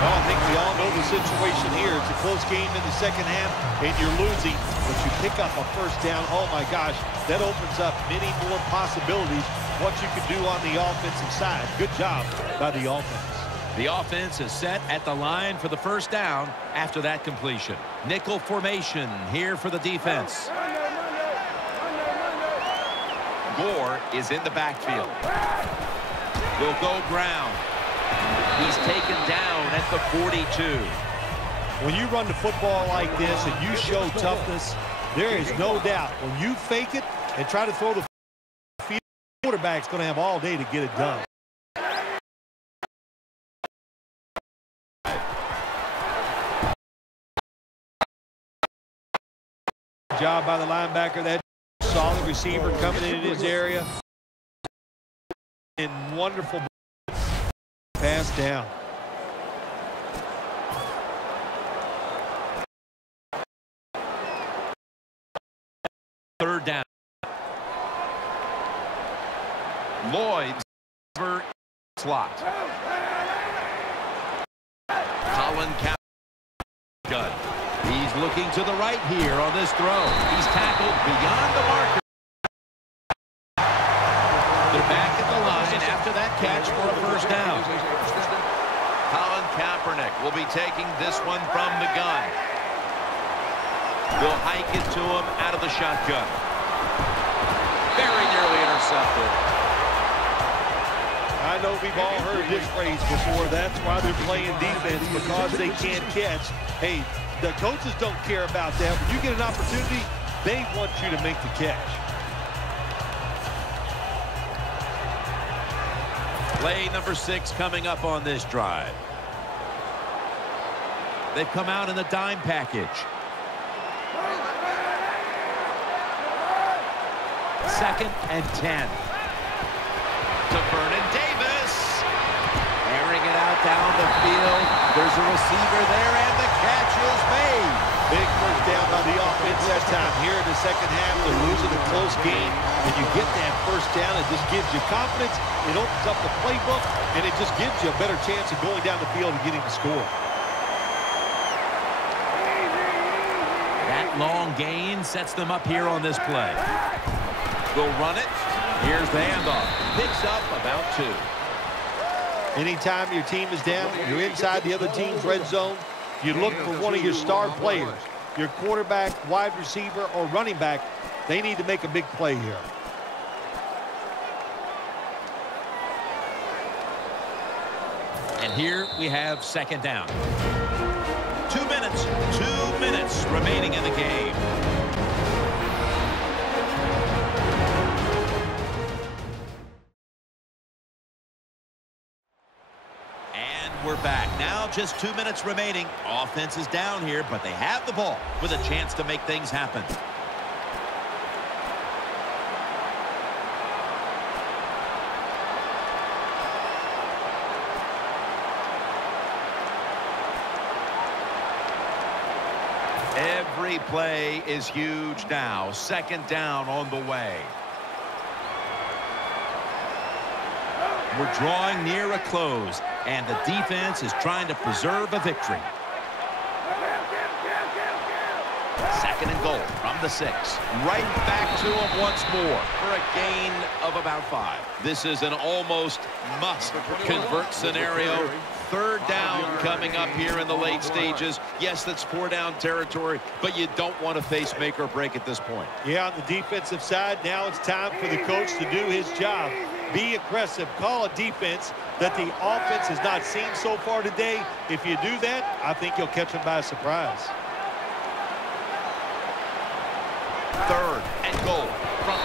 Well, I think we all know the situation here. It's a close game in the 2nd half, and you're losing, but you pick up a 1st down. Oh, my gosh, that opens up many more possibilities what you can do on the offensive side. Good job by the offense. The offense is set at the line for the 1st down after that completion. Nickel formation here for the defense. Gore is in the backfield. Will go ground. He's taken down at the 42. When you run the football like this and you show toughness, there is no doubt when you fake it and try to throw the field, the quarterback's going to have all day to get it done. Job by the linebacker. That solid receiver coming in his area. And wonderful pass down. Third down. Lloyd's slot. Colin Kaepernick. He's looking to the right here on this throw. He's tackled beyond the marker. They're back at the line after that catch for a 1st down. Colin Kaepernick will be taking this one from the gun. They'll hike it to him out of the shotgun. Very nearly intercepted. I know we've all heard this phrase before. That's why they're playing defense, because they can't catch. Hey, the coaches don't care about that. When you get an opportunity, they want you to make the catch. Play number 6 coming up on this drive. They've come out in the dime package. 2nd and 10. To Vernon Davis. Airing it out down the field. There's a receiver there, and the catch is made. Big 1st down by the offense that time. Here in the 2nd half, they're losing a close game, and you get that 1st down. It just gives you confidence. It opens up the playbook, and it just gives you a better chance of going down the field and getting the score. That long gain sets them up here on this play. They'll run it. Here's the handoff. Picks up about 2. Anytime your team is down, you're inside the other team's red zone, you look for one of your star players, your quarterback, wide receiver, or running back. They need to make a big play here. And here we have 2nd down. 2 minutes remaining in the game. We're back. Now just 2 minutes remaining. Offense is down here, but they have the ball with a chance to make things happen. Every play is huge now. 2nd down on the way. We're drawing near a close, and the defense is trying to preserve a victory. 2nd and goal from the 6. Right back to him once more for a gain of about 5. This is an almost must-convert scenario. 3rd down coming up here in the late stages. Yes, that's 4-down territory, but you don't want to face make or break at this point. Yeah, on the defensive side, now it's time for the coach to do his job. Be aggressive. Call a defense that the offense has not seen so far today. If you do that, I think you'll catch them by surprise. 3rd and goal.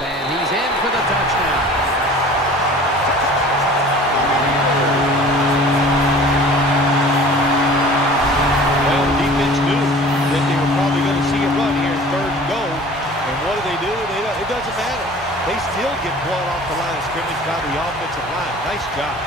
And he's in for the touchdown. do. It doesn't matter. They still get blown off the line of scrimmage by the offensive line. Nice job.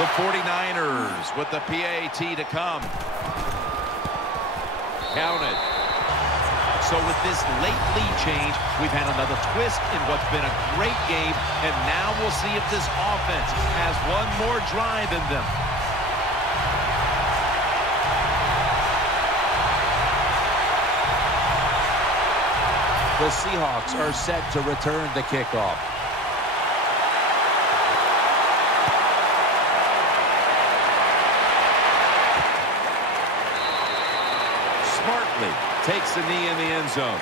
The 49ers with the PAT to come. Counted. So with this late lead change, we've had another twist in what's been a great game, and now we'll see if this offense has one more drive in them. The Seahawks are set to return the kickoff. Smartly takes a knee in the end zone.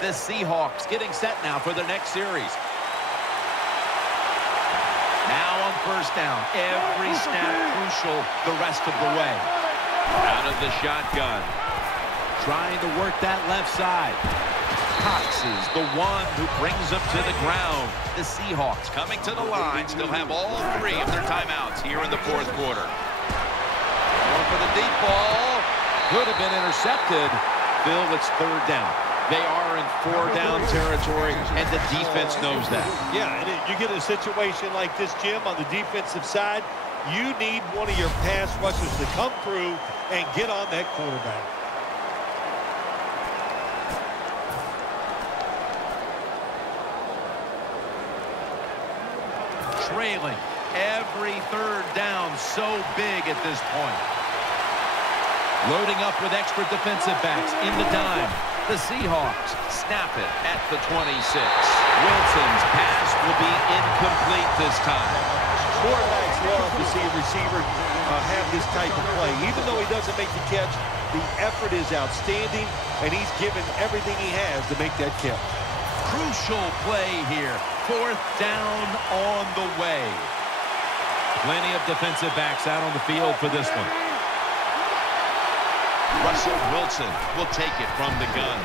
The Seahawks getting set now for their next series. Now on first down. Every snap crucial the rest of the way. Out of the shotgun. Trying to work that left side. Cox is the one who brings them to the ground. The Seahawks coming to the line. Still have all three of their timeouts here in the fourth quarter. Going for the deep ball. Could have been intercepted. Bill, it's third down. They are in four-down territory, and the defense knows that. Yeah, and you get a situation like this, Jim, on the defensive side, you need one of your pass rushers to come through and get on that quarterback. Trailing every third down, so big at this point. Loading up with extra defensive backs in the dime. The Seahawks snap it at the 26. Wilson's pass will be incomplete this time. Quarterbacks love to see a receiver have this type of play. Even though he doesn't make the catch, the effort is outstanding, and he's given everything he has to make that catch. Crucial play here. Fourth down on the way. Plenty of defensive backs out on the field for this one. Russell Wilson will take it from the gun.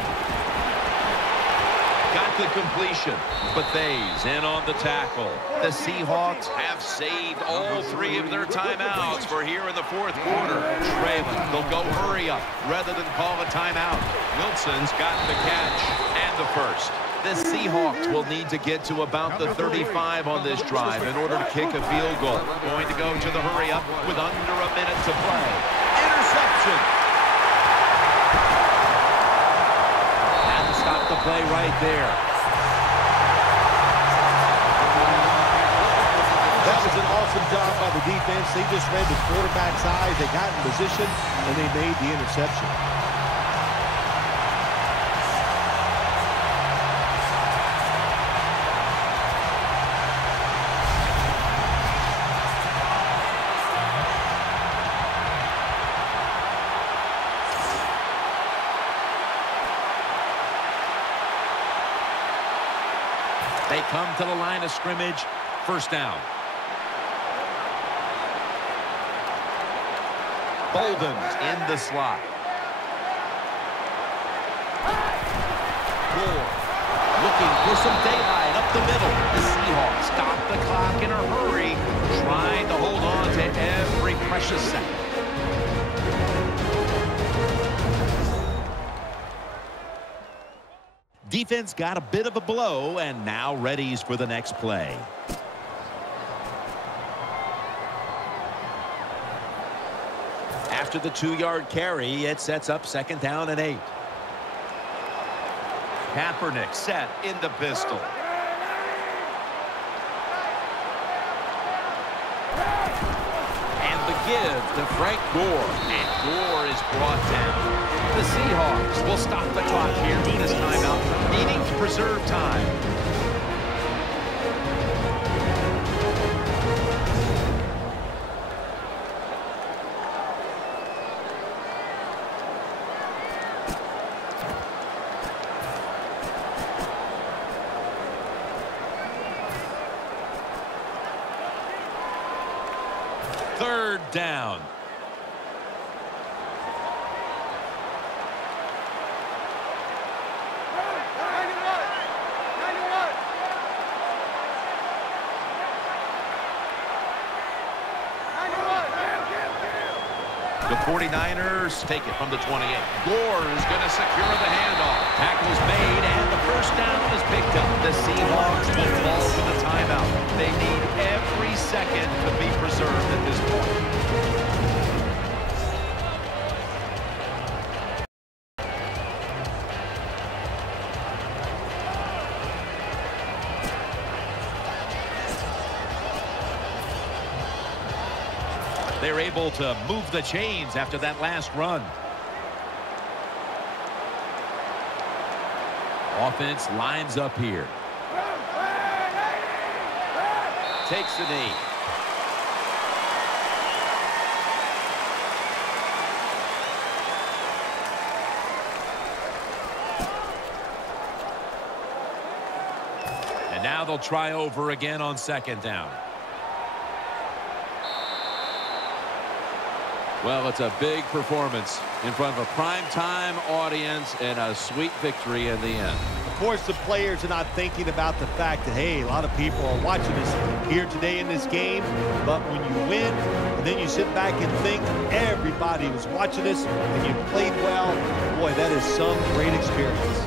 Got the completion, but Bayes in on the tackle. The Seahawks have saved all three of their timeouts for here in the fourth quarter. Trailing, they'll go hurry up rather than call a timeout. Wilson's got the catch and the first. The Seahawks will need to get to about the 35 on this drive in order to kick a field goal. Going to go to the hurry up with under a minute to play. Interception. Stop the play right there. That was an awesome job by the defense. They just read the quarterback's eyes. They got in position, and they made the interception. They come to the line of scrimmage. First down. Bolden's in the slot. Moore looking for some daylight up the middle. The Seahawks stop the clock in a hurry, trying to hold on to every precious second. Defense got a bit of a blow and now readies for the next play. After the 2-yard carry, it sets up second down and 8. Kaepernick set in the pistol. And the give to Frank Gore. And Gore is brought down. The Seahawks will stop the clock here with this timeout, needing to preserve time. Third down. The 49ers take it from the 28. Gore is going to secure the handoff. Tackle's made, and the first down is picked up. The Seahawks will fall to the timeout. They need every second to be preserved at this point. They're able to move the chains after that last run. Offense lines up here. Takes the knee. And now they'll try over again on second down. Well, it's a big performance in front of a prime-time audience and a sweet victory in the end. Of course, the players are not thinking about the fact that, hey, a lot of people are watching us here today in this game. But when you win, and then you sit back and think everybody was watching us and you played well, boy, that is some great experience.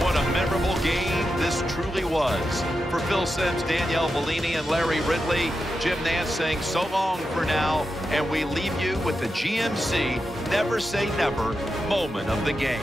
What a memorable game this truly was. For Phil Simms, Danielle Bellini, and Larry Ridley, Jim Nance saying so long for now, and we leave you with the GMC Never Say Never moment of the game.